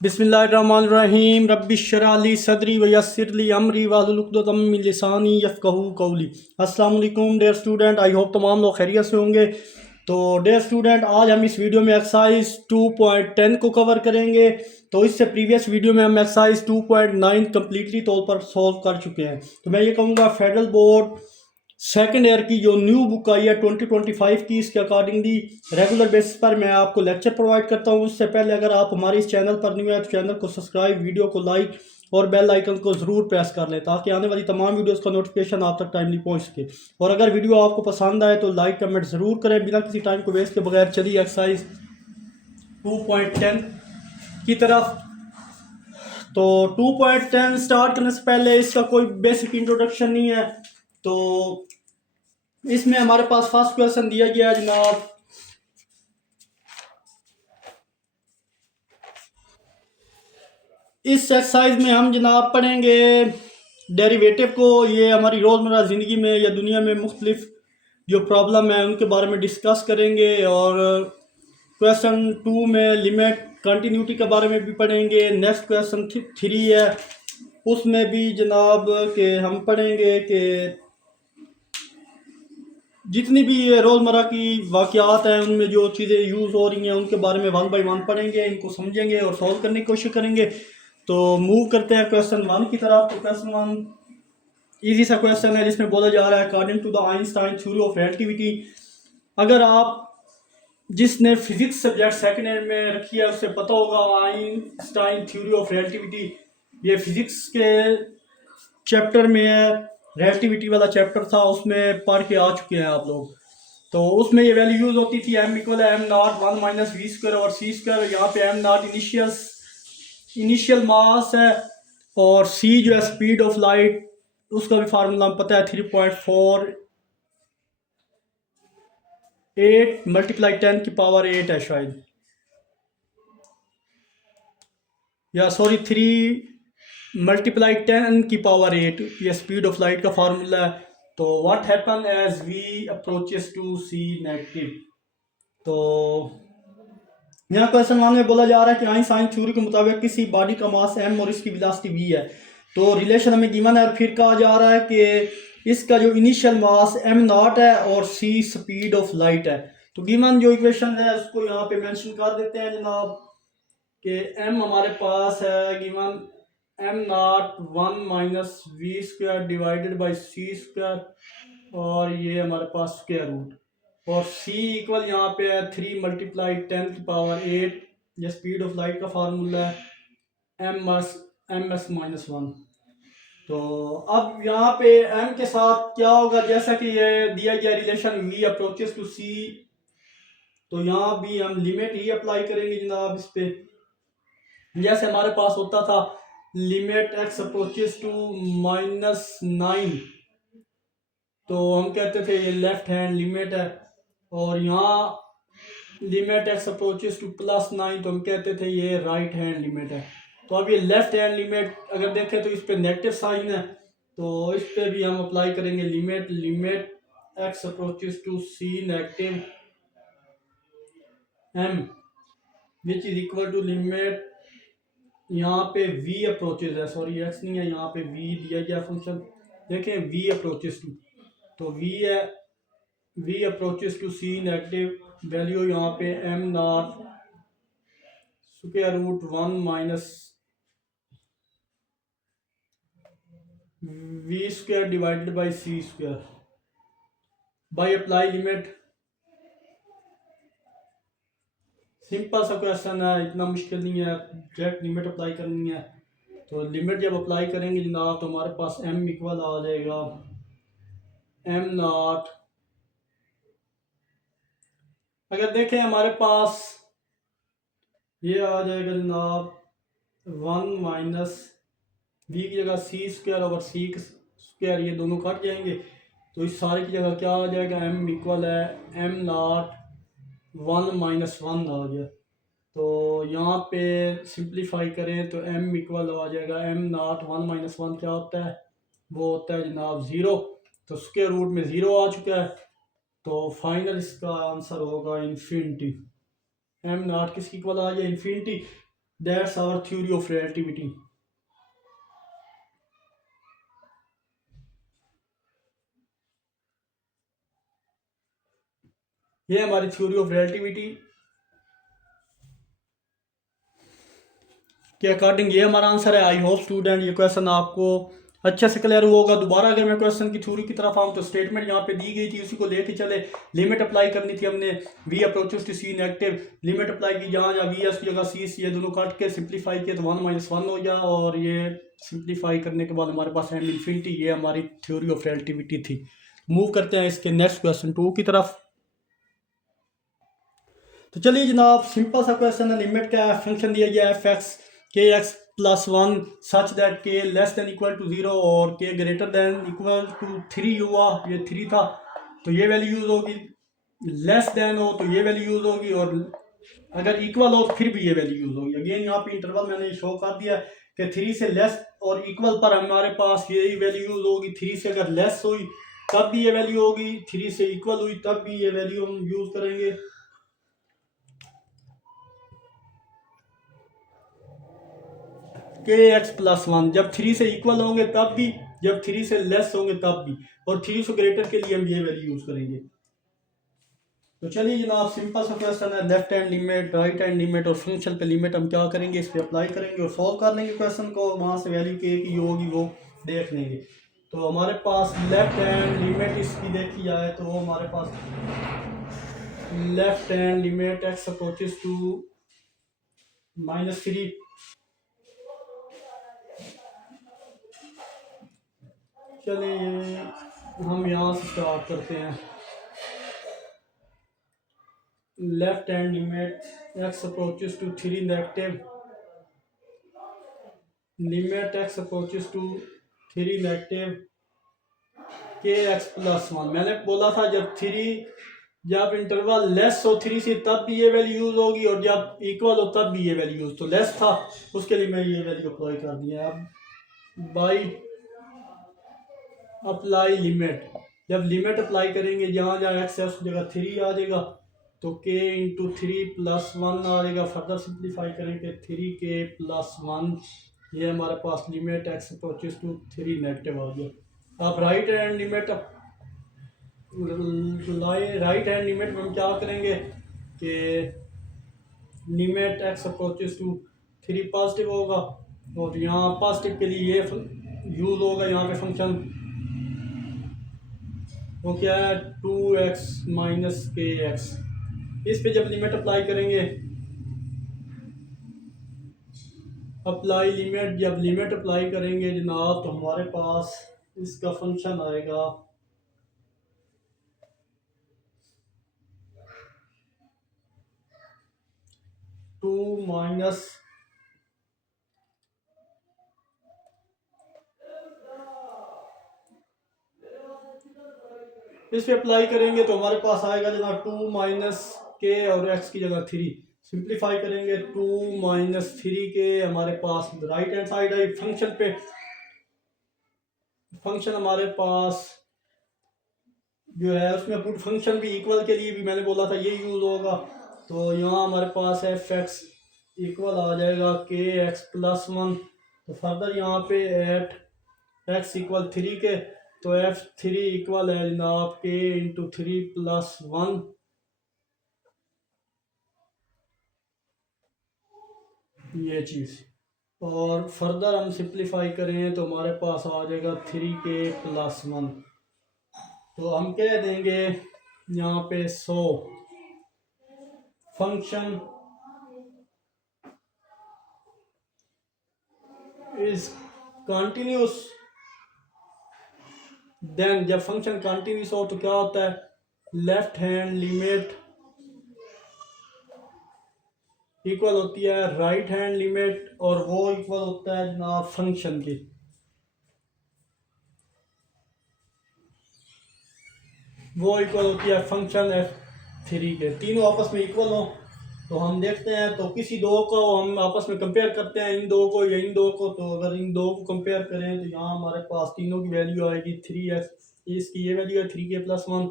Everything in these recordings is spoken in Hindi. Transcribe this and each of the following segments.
बिस्मिल्लाहिर्रहमानिर्रहीम रब्बिश्शरह ली सदरी वयस्सिर ली अमरी वाहलुल उक़दतम मिन लिसानी यफ़क़हू क़ौली। अस्सलाम वालेकुम डियर स्टूडेंट, आई होप तमाम लोग खैरियत से होंगे। तो डियर स्टूडेंट, आज हम इस वीडियो में एक्सरसाइज 2.10 को कवर करेंगे। तो इससे प्रीवियस वीडियो में हम एक्सरसाइज 2.9 कम्प्लीटली तौर पर सॉल्व कर चुके हैं। तो मैं ये कहूँगा फेडरल बोर्ड सेकेंड ईयर की जो न्यू बुक आई है 2025 की, इसके अकॉर्डिंगली रेगुलर बेसिस पर मैं आपको लेक्चर प्रोवाइड करता हूँ। उससे पहले अगर आप हमारे इस चैनल पर न्यू है तो चैनल को सब्सक्राइब, वीडियो को लाइक और बेल आइकन को ज़रूर प्रेस कर लें ताकि आने वाली तमाम वीडियोस का नोटिफिकेशन आप तक टाइमली पहुँच सके। और अगर वीडियो आपको पसंद आए तो लाइक कमेंट ज़रूर करें। बिना किसी टाइम को वेस्ट के बगैर चलिए एक्सरसाइज 2.10 की तरफ। तो 2.10 स्टार्ट करने से पहले इसका कोई बेसिक इंट्रोडक्शन नहीं है। तो इसमें हमारे पास फर्स्ट क्वेश्चन दिया गया है जनाब, इस एक्सरसाइज में हम जनाब पढ़ेंगे डेरिवेटिव को। ये हमारी रोज़मर्रा ज़िंदगी में या दुनिया में मुख्तलिफ जो प्रॉब्लम है उनके बारे में डिस्कस करेंगे। और क्वेश्चन 2 में लिमिट कंटिन्यूटी के बारे में भी पढ़ेंगे। नेक्स्ट क्वेश्चन 3 है, उसमें भी जनाब के हम पढ़ेंगे कि जितनी भी ये रोज़मर्रा की वाक़यात हैं उनमें जो चीज़ें यूज़ हो रही हैं उनके बारे में वन बाय वन पढ़ेंगे, इनको समझेंगे और सॉल्व करने की कोशिश करेंगे। तो मूव करते हैं क्वेश्चन 1 की तरफ। तो क्वेश्चन 1 इजी सा क्वेश्चन है जिसमें बोला जा रहा है according to the Einstein theory of relativity. अगर आप जिसने फिजिक्स सब्जेक्ट सेकेंड ईयर में रखी है उससे पता होगा आइंस्टाइन थ्योरी ऑफ रिलेटिविटी। ये फिजिक्स के चैप्टर में है, रिलेटिविटी वाला चैप्टर था, उसमें पढ़ के आ चुके हैं आप लोग। तो उसमें ये वैल्यू यूज होती थी M equal M not 1 minus V square और सी स्क्वायर। यहाँ पे एम नॉट इनिशियल मास है और सी जो है स्पीड ऑफ लाइट, उसका भी फार्मूला हम पता है 3.48 मल्टीप्लाई 10 की पावर 8 है शायद, या सॉरी 3 मल्टीप्लाई 10 की पावर 8, ये स्पीड ऑफ लाइट का फार्मूला है। तो what happen as we approaches to C negative. तो यहाँ क्वेश्चन 1 में बोला जा रहा है कि आइंस्टाइन थ्योरी के मुताबिक किसी बॉडी का मास m और इसकी वेलोसिटी v है। तो रिलेशन हमें गिवन है और फिर कहा जा रहा है कि इसका जो इनिशियल मास m नॉट है और c स्पीड ऑफ लाइट है। तो गिवन जो इक्वेशन है उसको यहाँ पे मेंशन कर देते हैं जनाब कि m हमारे पास है given m not 1 minus V square divided by C square और ये हमारे पास स्क्वायर रूट, और c इक्वल यहाँ पे है 3 मल्टीप्लाई 10 की पावर 8, ये स्पीड ऑफ लाइट का फार्मूला है एम एस माइनस 1। तो अब यहाँ पे m के साथ क्या होगा, जैसा कि ये दिया गया relation v approaches to c, तो यहाँ भी हम लिमिट ही अप्लाई करेंगे जनाब इस पे। जैसे हमारे पास होता था लिमिट x अप्रोचेस टू -9, तो हम कहते थे ये लेफ्ट हैंड लिमिट है। और यहाँ लिमिट x अप्रोचेस टू +9, तो हम कहते थे ये राइट हैंड लिमिट है। तो अब ये लेफ्ट हैंड लिमिट अगर देखें तो इस पे नेगेटिव साइन है, तो इस पे भी हम अप्लाई करेंगे limit x approaches to c negative m which is equal to limit, यहाँ पे v अप्रोचेस है, सॉरी x नहीं है, यहाँ पे v दिया गया फंक्शन, देखें v अप्रोचेस टू, तो v है v approaches to c negative, value यहाँ पे m not square root 1 minus V square divided by C square by apply limit. Simple सा क्वेश्चन है, इतना मुश्किल नहीं है, डायरेक्ट लिमिट अप्लाई करनी है। तो लिमिट जब अप्लाई करेंगे जनाब तो हमारे पास m इक्वल आ जाएगा m नॉट, अगर देखें हमारे पास ये आ जाएगा जनाब 1 माइनस वी की जगह सी स्क्वायर और सी स्क्वायर, ये दोनों कट जाएंगे, तो इस सारे की जगह क्या आ जाएगा, m इक्वल है m नॉट 1 माइनस 1 आ गया। तो यहाँ पे सिंप्लीफाई करें तो m इक्वल आ जाएगा m नॉट 1 माइनस 1 क्या होता है, वो होता है जनाब 0। तो स्क्वायर रूट में 0 आ चुका है, तो फाइनल इसका आंसर होगा इन्फिनिटी। m नॉट किसकी इक्वल आ गया, infinity. That's our theory of relativity. ये हमारी थ्योरी ऑफ रिलेटिविटी के अकॉर्डिंग ये हमारा आंसर है। आई होप स्टूडेंट ये क्वेश्चन आपको अच्छे से क्लियर हुआ होगा। दोबारा अगर मैं क्वेश्चन की थ्योरी की तरफ आऊँ तो स्टेटमेंट यहाँ पे दी गई थी, उसी को लेके चले। लिमिट अप्लाई करनी थी हमने, V approaches to C negative, limit apply की जहाँ जहाँ वी एस की जगह सी सी, ये दोनों काट के सिंप्लीफाई किया तो 1 - 1 हो गया, और ये सिंप्लीफाई करने के बाद हमारे पास एम इन्फिनिटी। ये हमारी थ्योरी ऑफ रिलेटिविटी थी। मूव करते हैं इसके नेक्स्ट क्वेश्चन 2 की तरफ। तो चलिए जनाब, सिंपल सा क्वेश्चन है। लिमिट का फंक्शन दिया गया है एफ एक्स के एक्स प्लस 1 सच दैट के लेस देन इक्वल टू 0 और के ग्रेटर देन इक्वल टू 3 हुआ। ये 3 था तो ये वैल्यू यूज़ होगी, लेस देन हो तो ये वैल्यू यूज़ होगी, और अगर इक्वल हो तो फिर भी ये वैल्यू यूज़ होगी। अगेन यहाँ पे इंटरवल मैंने शो कर दिया कि 3 से लेस और इक्वल पर हमारे पास यही वैल्यू यूज़ होगी। 3 से अगर लेस हुई तब भी ये वैल्यू होगी, 3 से इक्वल हुई तब भी ये वैल्यू हम यूज़ करेंगे। के एक्स प्लस 1 जब 3 से इक्वल होंगे तब भी, जब 3 से लेस होंगे तब भी, और 3 से ग्रेटर के लिए हम ये वैल्यू यूज करेंगे। तो चलिए जनाब, सिंपल सा क्वेश्चन है। Left hand limit, right hand limit और फंक्शन पे लिमिट हम क्या करेंगे, इस पर अप्लाई करेंगे और सॉल्व कर लेंगे क्वेश्चन को। वहाँ से वैल्यू के की होगी वो देख लेंगे। तो हमारे पास लेफ्ट हैंड लिमिट इसकी देखी जाए तो हमारे पास left hand limit X approaches to -3। चलिए हम यहाँ से स्टार्ट करते हैं। Left hand limit X approaches to 3 negative, limit X approaches to 3 negative के एक्स प्लस 1। मैंने बोला था जब इंटरवल लेस हो 3 से तब भी ये वैल्यू यूज होगी, और जब इक्वल हो तब भी ये वैल्यू यूज। तो लेस था उसके लिए मैं ये वैल्यू अप्लाई कर दिया। अब बाई अप्लाई लिमिट, जब लिमिट अप्लाई करेंगे जहाँ जहाँ एक्स है उस जगह 3 आ जाएगा, तो k इंटू 3 प्लस 1 आ जाएगा। फर्दर सिंप्लीफाई करेंगे 3k प्लस 1, ये हमारे पास limit X approaches to 3 negative आ गया। अब राइट हैंड लिमिट में हम क्या करेंगे कि limit X approaches to 3 positive होगा, और यहाँ पॉजिटिव के लिए ये यूज होगा। यहाँ पे फंक्शन वो क्या है, 2x माइनस के एक्स। इस पे जब लिमिट अप्लाई करेंगे, अप्लाई लिमिट, जब लिमिट अप्लाई करेंगे जनाब तो हमारे पास इसका फंक्शन आएगा 2 माइनस इस पे अप्लाई करेंगे तो हमारे पास आएगा जनाब 2 माइनस के और एक्स की जगह 3। सिंप्लीफाई करेंगे 2 माइनस 3 के, हमारे पास राइट हैंड साइड है। फंक्शन पे फंक्शन हमारे पास जो है उसमें पुट फंक्शन भी इक्वल के लिए भी मैंने बोला था ये यूज होगा। तो यहाँ हमारे पास एफ एक्स इक्वल आ जाएगा के एक्स प्लस 1। तो फर्दर यहाँ पे एट एक्स इक्वल 3 के, तो एफ 3 इक्वल है जनाब के इंटू 3 प्लस 1, ये चीज़। और फर्दर हम सिंप्लीफाई करें तो हमारे पास आ जाएगा 3k प्लस 1। तो हम कह देंगे यहाँ पे so function is continuous. Then जब फंक्शन कंटिन्यूस हो तो क्या होता है, लेफ्ट हैंड लिमिट इक्वल होती है राइट हैंड लिमिट, और वो इक्वल होता है जनाब फंक्शन की। वो इक्वल होती है फंक्शन f3 के। तीनों आपस में इक्वल हो तो हम देखते हैं, तो किसी दो को हम आपस में कंपेयर करते हैं, इन दो को या इन दो को। तो अगर इन दो को कंपेयर करें तो यहाँ हमारे पास तीनों की वैल्यू आएगी 3x, इसकी ये वैल्यू है 3k प्लस 1,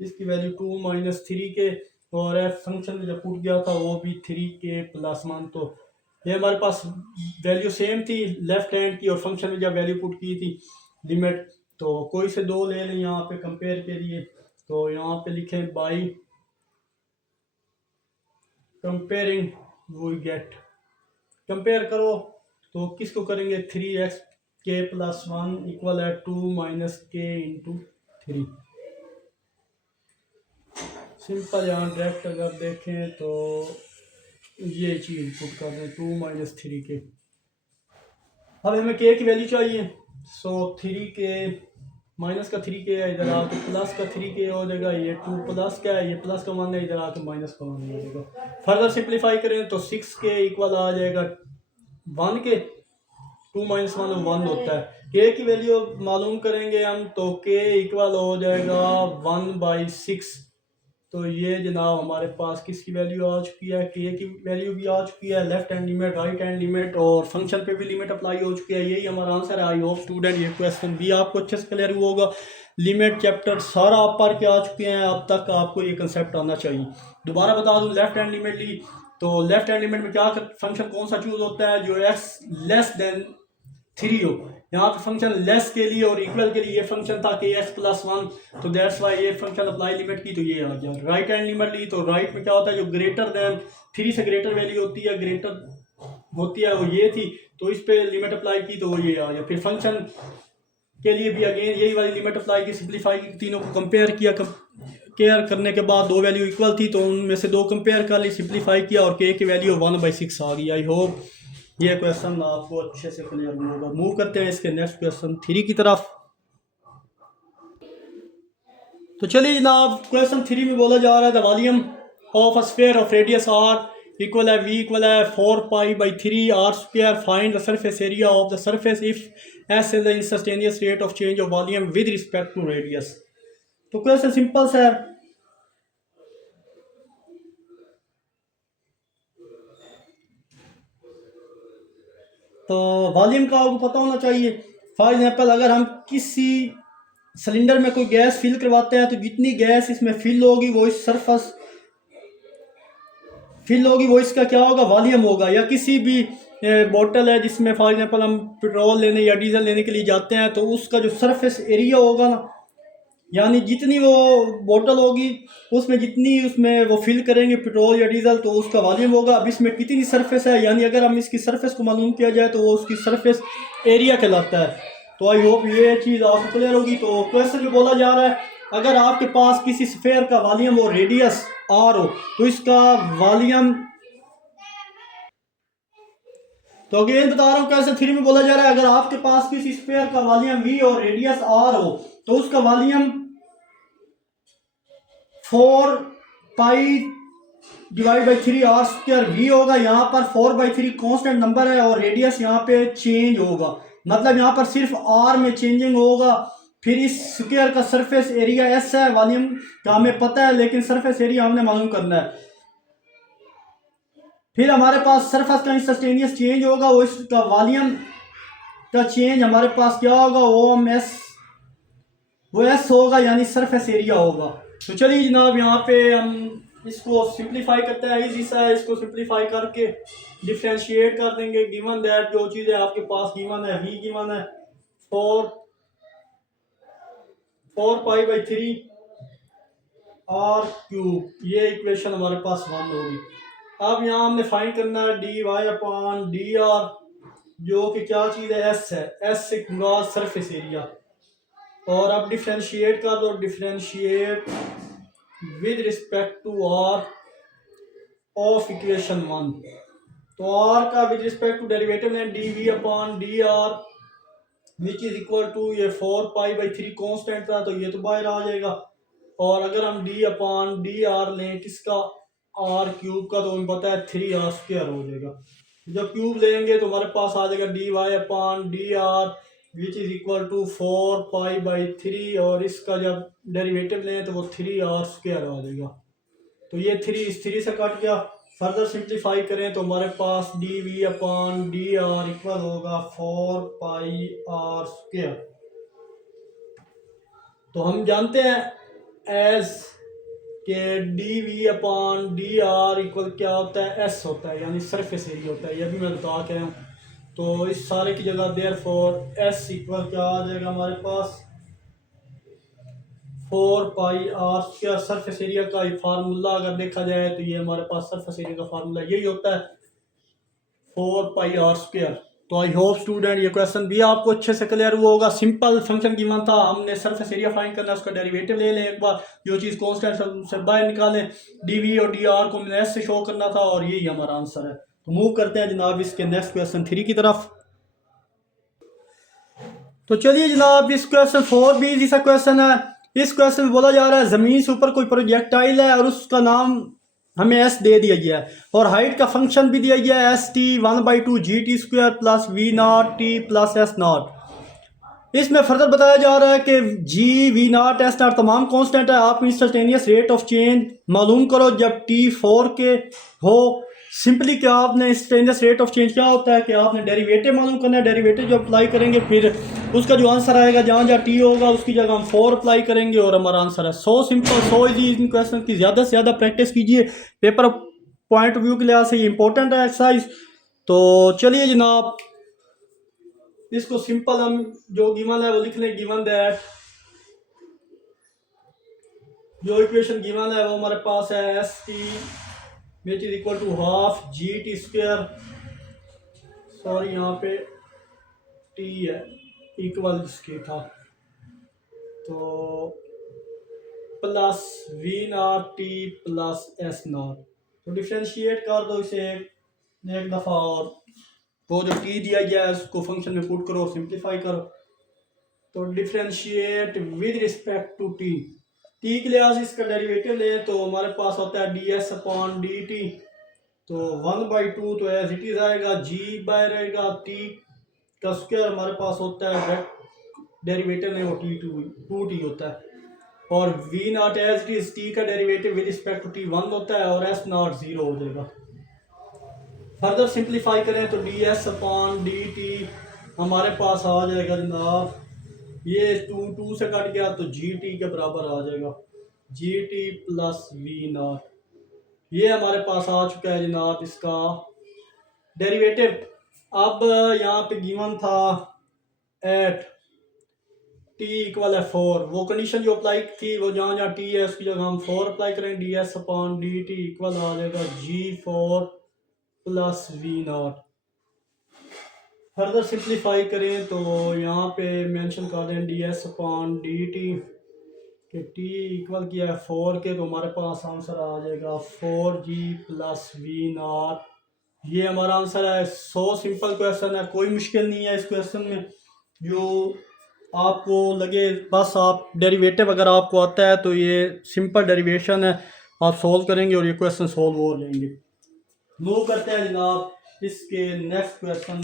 इसकी वैल्यू 2 माइनस 3k, और एफ फंक्शन में जब पुट गया था वो भी 3k प्लस 1। तो ये हमारे पास वैल्यू सेम थी लेफ्ट हैंड की, और फंक्शन में जब वैल्यू पुट की थी लिमिट, तो कोई से दो ले लें यहाँ पे कंपेयर के लिए। तो यहाँ पे लिखें by comparing we get, compare करो तो किसको करेंगे, 3x के प्लस 1 इक्वल है 2 माइनस के इंटू 3। सिंपल, यहाँ डायरेक्ट अगर देखें तो ये चीज़ पुट कर दें 2 माइनस 3 के। अब हमें के की वैल्यू चाहिए, सो 3 के माइनस का 3 के है, इधर आके प्लस का 3 के हो जाएगा, ये 2 प्लस का है, ये प्लस का 1 है, इधर आके माइनस का 1 हो जाएगा। फर्दर सिंप्लीफाई करें तो 6 के इक्वल आ जाएगा 1 के, 2 माइनस 1 1 होता है। के की वैल्यू मालूम करेंगे हम, तो के इक्वल हो जाएगा 1/6। तो ये जनाब हमारे पास किसकी वैल्यू आ चुकी है, के की वैल्यू भी आ चुकी है, left hand limit, right hand limit, और फंक्शन पे भी लिमिट अप्लाई हो चुकी है। यही हमारा आंसर है। आई होप स्टूडेंट ये क्वेश्चन भी आपको अच्छे से क्लियर हुआ होगा। लिमिट चैप्टर सारा आप पढ़ के आ चुके हैं, अब तक आपको ये कंसेप्ट आना चाहिए। दोबारा बता दूं, लेफ्ट हैंड लिमिट ली तो लेफ्ट हैंड लिमिट में क्या फंक्शन कौन सा चूज होता है, जो x लेस देन 3 हो। यहाँ पे फंक्शन लेस के लिए और इक्वल के लिए ये फंक्शन था कि x प्लस 1, तो दैट्स वाई ये फंक्शन अप्लाई लिमिट की तो ये आ गया। राइट हैंड लिमिट ली तो राइट में क्या होता है, जो ग्रेटर देन 3 से ग्रेटर वैल्यू होती है, ग्रेटर होती है, वो ये थी, तो इस पे लिमिट अप्लाई की तो वो ये आ गया। फिर फंक्शन के लिए भी अगेन यही वाली लिमिट अप्लाई की, सिंप्लीफाई की, तीनों को कंपेयर किया, कंपेयर करने के बाद दो वैल्यू इक्वल थी तो उनमें से दो कंपेयर कर ली, सिंप्लीफाई किया और के की वैल्यू 1/6 आ गई। आई होप ये क्वेश्चन आपको अच्छे से क्लियर होगा। मूव करते हैं इसके नेक्स्ट क्वेश्चन 3 की तरफ। तो चलिए जनाब, क्वेश्चन 3 में बोला जा रहा है the volume of a sphere of radius r equal है v इक्वल है 4π/3 r²। Find the surface area of the surface if s is the instantaneous rate of change of volume with respect to radius. तो क्वेश्चन सिंपल सा है। तो वॉल्यूम का आपको पता होना चाहिए। फॉर एग्जांपल, अगर हम किसी सिलेंडर में कोई गैस फिल करवाते हैं तो जितनी गैस इसमें फिल होगी वो इस सरफेस फिल होगी, वो इसका क्या होगा, वॉल्यूम होगा। या किसी भी बोतल है जिसमें फॉर एग्जांपल हम पेट्रोल लेने या डीजल लेने के लिए जाते हैं, तो उसका जो सरफेस एरिया होगा ना, यानी जितनी वो बोतल होगी उसमें जितनी उसमें वो फिल करेंगे पेट्रोल या डीजल, तो उसका वॉल्यूम होगा। अब इसमें कितनी सरफेस है, यानी अगर हम इसकी सरफेस को मालूम किया जाए तो वो उसकी सरफेस एरिया कहलाता है। तो आई होप ये चीज़ आपको क्लियर होगी। तो क्वेश्चन में बोला जा रहा है, अगर आपके पास किसी स्फेयर का वॉल्यूम और रेडियस आर हो तो इसका वॉल्यूम, तो अगेन बता रहा हूँ क्वेश्चन 3 में बोला जा रहा है, अगर आपके पास किसी स्फेयर का वॉल्यूम v और रेडियस r हो तो उसका वॉल्यूम 4π/3 r² v होगा। यहाँ पर 4/3 कांस्टेंट नंबर है और रेडियस यहाँ पे चेंज होगा, मतलब यहाँ पर सिर्फ r में चेंजिंग होगा। फिर इस स्क्वायर का सरफेस एरिया s है, वॉल्यूम का हमें पता है लेकिन सरफेस एरिया हमने मालूम करना है। फिर हमारे पास सरफेस का इंस्टेंटेनियस चेंज होगा, वो इसका वॉल्यूम का चेंज हमारे पास क्या होगा, वो एस होगा, यानी सरफेस एरिया होगा। तो चलिए जनाब, यहाँ पे हम इसको सिंप्लीफाई करते हैं। इजी सा है, इसको सिंप्लीफाई करके डिफ्रेंशिएट कर देंगे। गिवन दैट जो चीज़ है आपके पास गिवन है, v गिवन है 4π/3 r³, ये इक्वेशन हमारे पास 1 होगी। अब यहाँ हमने फाइंड करना है dy/dr, जो कि क्या चीज़ है, s है, s से सरफेस एरिया। और अब डिफ्रेंशिएट कर दो, differentiate with respect to r of equation 1। तो r का विद रिस्पेक्ट टू डेरिवेटिव लें dv/dr which is equal to, ये 4π/3 कांस्टेंट था तो ये तो बाहर आ जाएगा। और अगर हम d/dr लें किसका, r³ का, तो हमें पता है 3r² हो जाएगा। जब क्यूब लेंगे तो हमारे पास आ जाएगा dy/dr which is equal to 4π/3, और इसका जब डेरिवेटिव लें तो वो 3r² आ जाएगा। तो ये 3 इस 3 से कट गया। फर्दर सिंप्लीफाई करें तो हमारे पास dv/dr इक्वल होगा 4πr²। तो हम जानते हैं एज कि D V upon D R equal क्या होता है, एस होता है, यानी सरफेस एरिया होता है। यह भी मैं बता के आया हूँ। तो इस सारे की जगह देयर फॉर एस इक्वल क्या आ जाएगा हमारे पास, 4 पाई आर स्क्वायर। सरफेस एरिया का फार्मूला अगर देखा जाए तो ये हमारे पास सरफेस एरिया का फार्मूला यही होता है, 4 पाई आर स्क्वायर। तो आई होप स्टूडेंट ये क्वेश्चन भी आपको अच्छे से क्लियर हुआ होगा। सिंपल फंक्शन गिवन था, हमने सरफेस एरिया फाइंड करना है, उसका डेरिवेटिव ले लें एक बार, जो चीज़ कांस्टेंट से बाहर निकालें, डीवी और डी आर को मैंने एस से शो करना था, और यही हमारा आंसर है। तो मूव करते हैं जनाब इसके नेक्स्ट क्वेश्चन 3 की तरफ। तो चलिए जनाब इस क्वेश्चन 4 भी इसी सा क्वेश्चन है। इस क्वेश्चन में बोला जा रहा है जमीन से ऊपर कोई प्रोजेक्टाइल है और उसका नाम हमें एस दे दिया गया है, और हाइट का फंक्शन भी दिया गया है S T 1/2 G T square plus V not T plus S not. इसमें फर्दर बताया जा रहा है कि G V not S not तमाम कांस्टेंट है। आप इंस्टेंटेनियस रेट ऑफ चेंज मालूम करो जब टी 4 के हो। सिंपली क्या आपने इंस्टेंटेनियस रेट ऑफ चेंज क्या होता है कि आपने डेरिवेटिव मालूम करना है। डेरिवेटिव जो अप्लाई करेंगे फिर उसका जो आंसर आएगा जहाँ जहाँ टी होगा उसकी जगह हम 4 अप्लाई करेंगे और हमारा आंसर है। So simple, so easy. इन क्वेश्चन की ज़्यादा से ज़्यादा प्रैक्टिस कीजिए, पेपर पॉइंट ऑफ व्यू के लिहाज से ये इंपॉर्टेंट है एक्सरसाइज। तो चलिए जनाब इसको सिंपल हम जो गिवन है वो लिख लें। गिवन दैट, जो इक्वेशन गिवन है वो हमारे पास है S T which is equal to half G T square, sorry यहाँ पे टी है इक्वल इसके था, तो plus V not T plus S naught. तो डिफ्रेंशिएट कर दो इसे एक दफ़ा, और वो जो टी दिया गया है उसको फंक्शन में पुट करो, सिंप्लीफाई करो। तो differentiate with respect to T, T के लिहाज इसका डेरिवेटिव ले तो हमारे पास होता है D S upon D T. तो 1/2 तो एज इट इज आएगा, जी बाय रहेगा, टी का स्क्वायर हमारे पास होता है, डेरिवेटिव में वो टू टी होता है, और V not as it is T का derivative with respect to T 1 होता है, और एस नॉट 0 हो जाएगा। फर्दर सिंप्लीफाई करें तो D S upon D T हमारे पास आ जाएगा जनाब, ये 2 से कट गया तो जी टी के बराबर आ जाएगा, G T plus V naught. ये हमारे पास आ चुका है जनाब इसका डेरिवेटिव। अब यहाँ पे गिवन था एट टी इक्वल है 4, वो कंडीशन जो अप्लाई थी वो जहाँ जहाँ टी है उसकी जगह हम 4 अप्लाई करें, D S upon D T equal आ जाएगा जी 4 plus V not. Further simplify करें तो यहाँ पे मेंशन कर दें D S upon D T कि टी इक्वल किया है 4 के, तो हमारे पास आंसर आ जाएगा 4g प्लस वी नॉट। ये हमारा आंसर है। सो सिंपल क्वेश्चन है, कोई मुश्किल नहीं है इस क्वेश्चन में। जो आपको लगे बस आप डेरिवेटिव अगर आपको आता है तो ये सिंपल डेरिवेशन है, आप सोल्व करेंगे और ये क्वेश्चन सोल्व हो लेंगे। मूव करते हैं जनाब इसके नेक्स्ट क्वेश्चन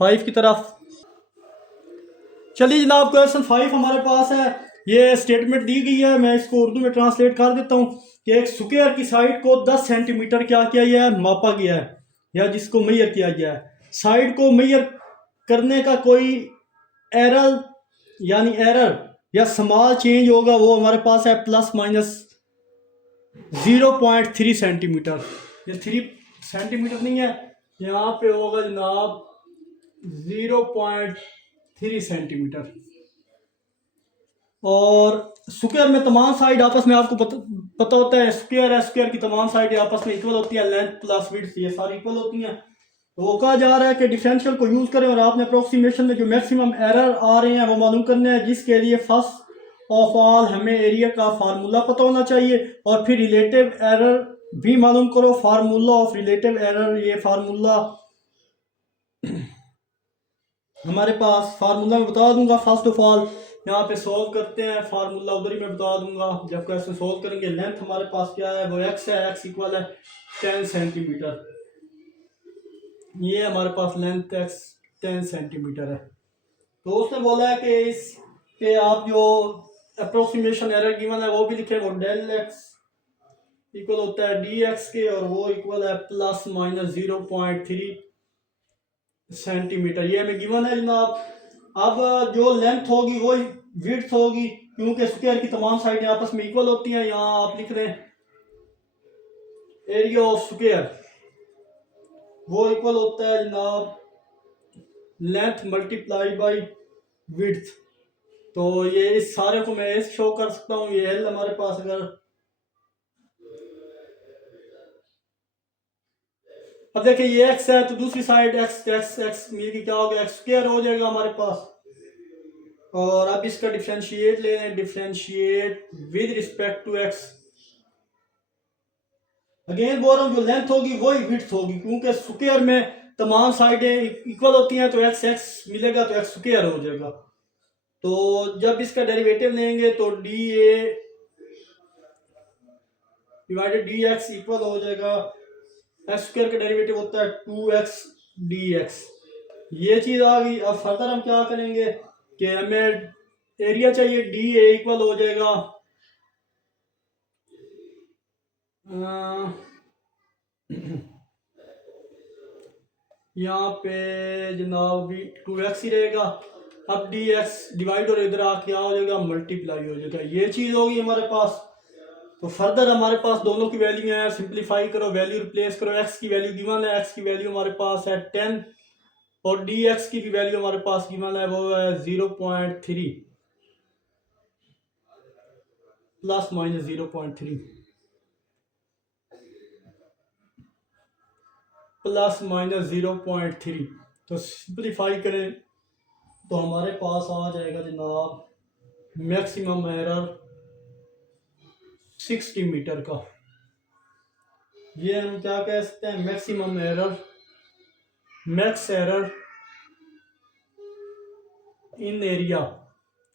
5 की तरफ। चलिए जनाब क्वेश्चन 5 हमारे पास है। ये स्टेटमेंट दी गई है, मैं इसको उर्दू में ट्रांसलेट कर देता हूँ कि एक स्क्वायर की साइड को 10 सेंटीमीटर क्या किया गया है, मापा गया है, या जिसको मेजर किया गया है। साइड को मेजर करने का कोई एरर यानी एरर या स्मॉल चेंज होगा, वो हमारे पास है प्लस माइनस 0.3 सेंटीमीटर। ये 3 सेंटीमीटर नहीं है, यहाँ पे होगा जनाब 0.3 सेंटीमीटर। और स्क्वायर में तमाम साइड आपस में आपको पता होता है, स्क्वायर है, स्क्वायर की तमाम साइड आपस में इक्वल होती है, लेंथ प्लस विड्थ ये सारी इक्वल होती हैं। तो वो कहा जा रहा है कि डिफरेंशियल को यूज़ करें और आपने अप्रोक्सीमेशन में जो मैक्सिमम एरर आ रहे हैं वो मालूम करने हैं, जिसके लिए फर्स्ट ऑफ ऑल हमें एरिया का फार्मूला पता होना चाहिए और फिर रिलेटिव एरर भी मालूम करो। फार्मूला ऑफ रिलेटिव एरर, ये फार्मूला हमारे पास फार्मूला में बता दूंगा। फर्स्ट ऑफ ऑल यहाँ पे सोल्व करते हैं, फार्मूला उधर ही मैं बता दूंगा जब क्वेश्चन सोल्व करेंगे। लेंथ हमारे पास क्या है, वो x है, x इक्वल है 10 सेंटीमीटर। ये हमारे पास लेंथ x 10 सेंटीमीटर है। तो उसने बोला है कि इस पे आप जो अप्रोक्सीमेशन एरर गिवन है वो भी लिखे, वो डेल x इक्वल होता है dx के, और वो इक्वल है प्लस माइनस 0.3 सेंटीमीटर। ये हमें गिवन है जनाब। अब जो लेंथ होगी वो विड्थ होगी, क्योंकि स्क्वायर की तमाम साइडें आपस में इक्वल होती हैं। यहाँ आप लिख रहे हैं एरिया ऑफ स्क्वायर वो इक्वल होता है जनाब लेंथ मल्टीप्लाई बाई विड्थ। तो ये इस सारे को मैं ऐसे शो कर सकता हूँ। ये एल हमारे पास अगर अब देखिए ये एक्स है तो दूसरी साइड एक्स एक्स एक्स मिल के क्या हो गया एक्स स्क्वायर हो जाएगा हमारे पास। और अब इसका डिफरेंशिएट ले लें, differentiate with respect to X. Again बोल रहा हूँ जो लेंथ होगी वही विड्थ होगी क्योंकि स्क्वायर में तमाम साइडें इक्वल होती हैं तो एक्स एक्स मिलेगा तो एक्स स्क्वायर हो जाएगा। तो जब इसका डेरिवेटिव लेंगे तो D A divided D x equal हो जाएगा एक्स स्क्वायर का डेरिवेटिव होता है 2x dx। ये चीज आ गई। अब फर्दर हम क्या करेंगे कि हमें एरिया चाहिए डी ए इक्वल हो जाएगा यहाँ पे जनाब भी 2x ही रहेगा। अब डी एक्स डिवाइड और इधर आ क्या हो जाएगा मल्टीप्लाई हो जाएगा। ये चीज़ होगी हमारे पास। तो फर्दर हमारे पास दोनों की वैल्यू है, सिंप्लीफाई करो, वैल्यू रिप्लेस करो। एक्स की वैल्यू गिवन है, एक्स की वैल्यू हमारे पास है 10 और डी एक्स की भी वैल्यू हमारे पास गिवन है वो है 0.3 प्लस माइनस 0.3 प्लस माइनस 0.3। तो सिंप्लीफाई करें तो हमारे पास आ जाएगा जनाब मैक्सिमम एरर 60 मीटर का। ये हम क्या कह सकते हैं maximum error, max error in area.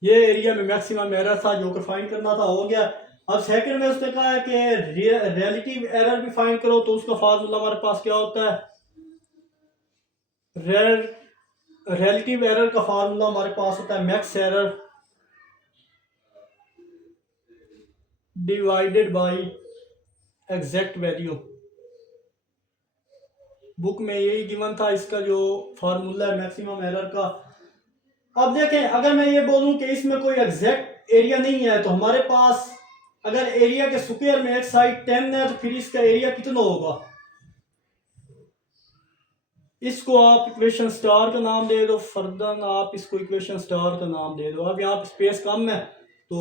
ये एरिया में मैक्सिमम एरर था जो कि फाइंड करना था, हो गया। अब सेकंड में उसने कहा है कि रिलेटिव एरर भी फाइंड करो तो उसका फार्मूला हमारे पास क्या होता है रिलेटिव एरर का फार्मूला हमारे पास होता है max error divided by exact value. Book में यही गिवन था इसका जो फार्मूला है मैक्सिमम एरर का। अब देखें अगर मैं ये बोलूं कि इसमें कोई एग्जैक्ट एरिया नहीं है तो हमारे पास अगर एरिया के स्क्वायर में एक साइड 10 है तो फिर इसका एरिया कितना होगा। इसको आप इक्वेशन स्टार का नाम दे दो, फर्दर आप इसको इक्वेशन स्टार का नाम दे दो। अब यहाँ पे स्पेस कम है तो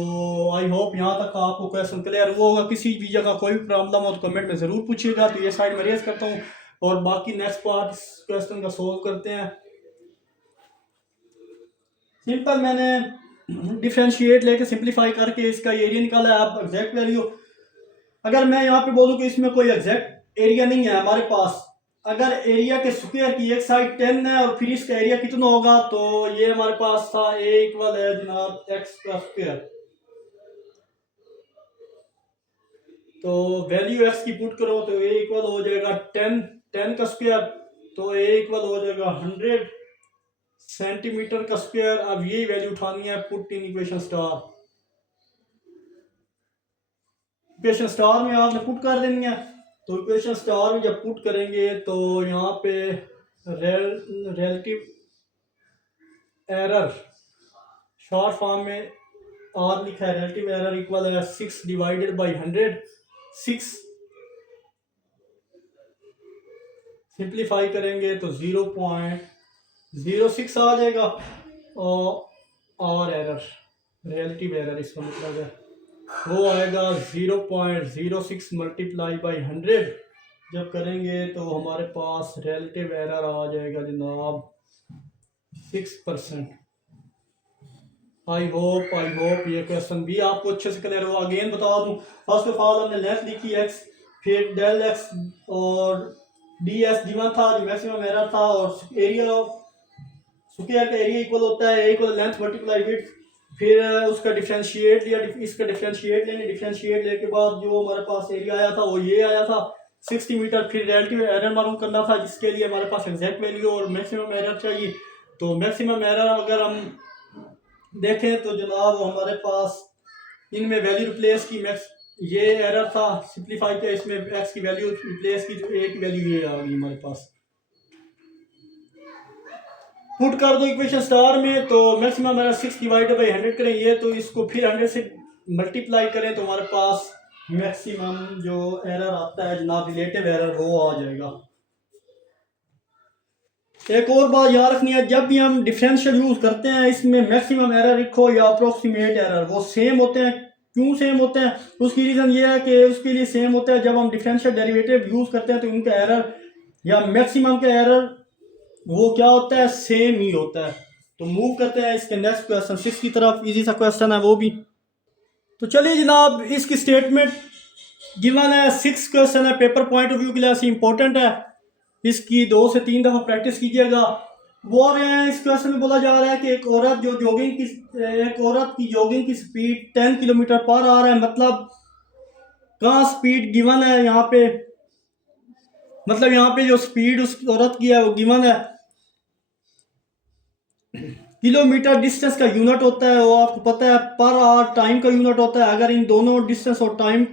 आई होप यहाँ तक आपको क्वेश्चन क्लियर हुआ होगा। किसी भी जगह कोई भी प्रॉब्लम हो तो कमेंट में ज़रूर पूछिएगा। तो ये साइड में रेज करता हूँ और बाकी नेक्स्ट पार्ट इस क्वेश्चन का सोल्व करते हैं। सिंपल मैंने डिफरेंशिएट लेके सिंप्लीफाई करके इसका एरिया निकाला है। आप एग्जैक्ट वैल्यू अगर मैं यहाँ पे बोलूँ कि इसमें कोई एग्जैक्ट एरिया नहीं है हमारे पास, अगर एरिया के स्क्वायर की एक साइड 10 है और फिर इसका एरिया कितना होगा तो ये हमारे पास था ए इक्वल है जनाब एक्स का स्क्वायर। तो वैल्यू एक्स की पुट करो तो ए इक्वल हो जाएगा 10 का स्क्वायर तो ए इक्वल हो जाएगा 100 सेंटीमीटर का स्क्वायर। अब यही वैल्यू उठानी है, put in equation star. Equation star में आपने पुट कर देनी है। तो इक्वेशन स्टार में जब पुट करेंगे तो यहाँ पे रिलेटिव एरर शॉर्ट फॉर्म में आर लिखा है, रिलेटिव एरर इक्वल है 6 डिवाइडेड बाई 100। 6 सिंप्लीफाई करेंगे तो 0.06 आ जाएगा और एरर रिलेटिव एरर इसका मतलब है वो आएगा 0.06 मल्टीप्लाई बाई 100। जब करेंगे तो हमारे पास रिलेटिव एरर आ जाएगा जनाब 6%। आई होप ये क्वेश्चन भी आपको अच्छे से क्लियर हो। अगेन बता दूं फर्स्ट ऑफ ऑल हमने लेफ्ट लिखी एक्स, फिर डेल एक्स और डी एस गिवन था जो मैक्सिमम एरर था और एरिया स्क्वायर का एरिया इक्वल होता है इक्वल लेंथ मल्टीप्लाई विड्थ। फिर उसका डिफरेंशिएट लिया, इसका डिफरेंशिएट लेने, डिफरेंशिएट लेने के बाद जो हमारे पास एरिया आया था वो ये आया था 60 मीटर। फिर रिलेटिव एरर मालूम करना था जिसके लिए हमारे पास एग्जैक्ट वैल्यू और मैक्सिमम एरर चाहिए। तो मैक्सिमम एरर अगर हम देखें तो जनाब हमारे पास इनमें वैल्यू रिप्लेस की, मैक्स ये एरर था सिंप्लीफाई किया, इसमें एक्स की वैल्यू रिप्लेस की तो ए की वैल्यू ये आ गई हमारे पास। पुट कर दो इक्वेशन स्टार में, तो मैक्सिमम एरर 6 डिवाइडेड बाई 100 करेंगे, तो इसको फिर 100 से मल्टीप्लाई करें तो हमारे पास मैक्सिमम जो एरर आता है जनाब रिलेटिव एरर वो आ जाएगा। एक और बात याद रखनी है, जब भी हम डिफरेंशियल यूज करते हैं इसमें मैक्सिमम एरर लिखो या अप्रोक्सीमेट एरर, वो सेम होते हैं। क्यों सेम होते हैं? उसकी रीजन ये है कि उसके लिए सेम होता है, जब हम डिफरेंशियल डेरिवेटिव यूज करते हैं तो उनका एरर या मैक्सिमम का एरर वो क्या होता है, सेम ही होता है। तो मूव करते हैं इसके नेक्स्ट क्वेश्चन 6 की तरफ। इजी सा क्वेश्चन है वो भी। तो चलिए जनाब, इसकी स्टेटमेंट गिवन है, 6 क्वेश्चन है, पेपर पॉइंट ऑफ व्यू के लिए ऐसी इंपॉर्टेंट है, इसकी 2 से 3 दफ़ा प्रैक्टिस कीजिएगा। वो रहे हैं, इस क्वेश्चन में बोला जा रहा है कि एक औरत की जॉगिंग की स्पीड 10 किलोमीटर पर आ रहा है। मतलब कहाँ स्पीड गिवन है यहाँ पे, मतलब यहाँ पे जो स्पीड उस औरत की है वो गिवन है। किलोमीटर डिस्टेंस का यूनिट होता है, वो आपको पता है, पर आवर टाइम का यूनिट होता है। अगर इन दोनों डिस्टेंस और टाइम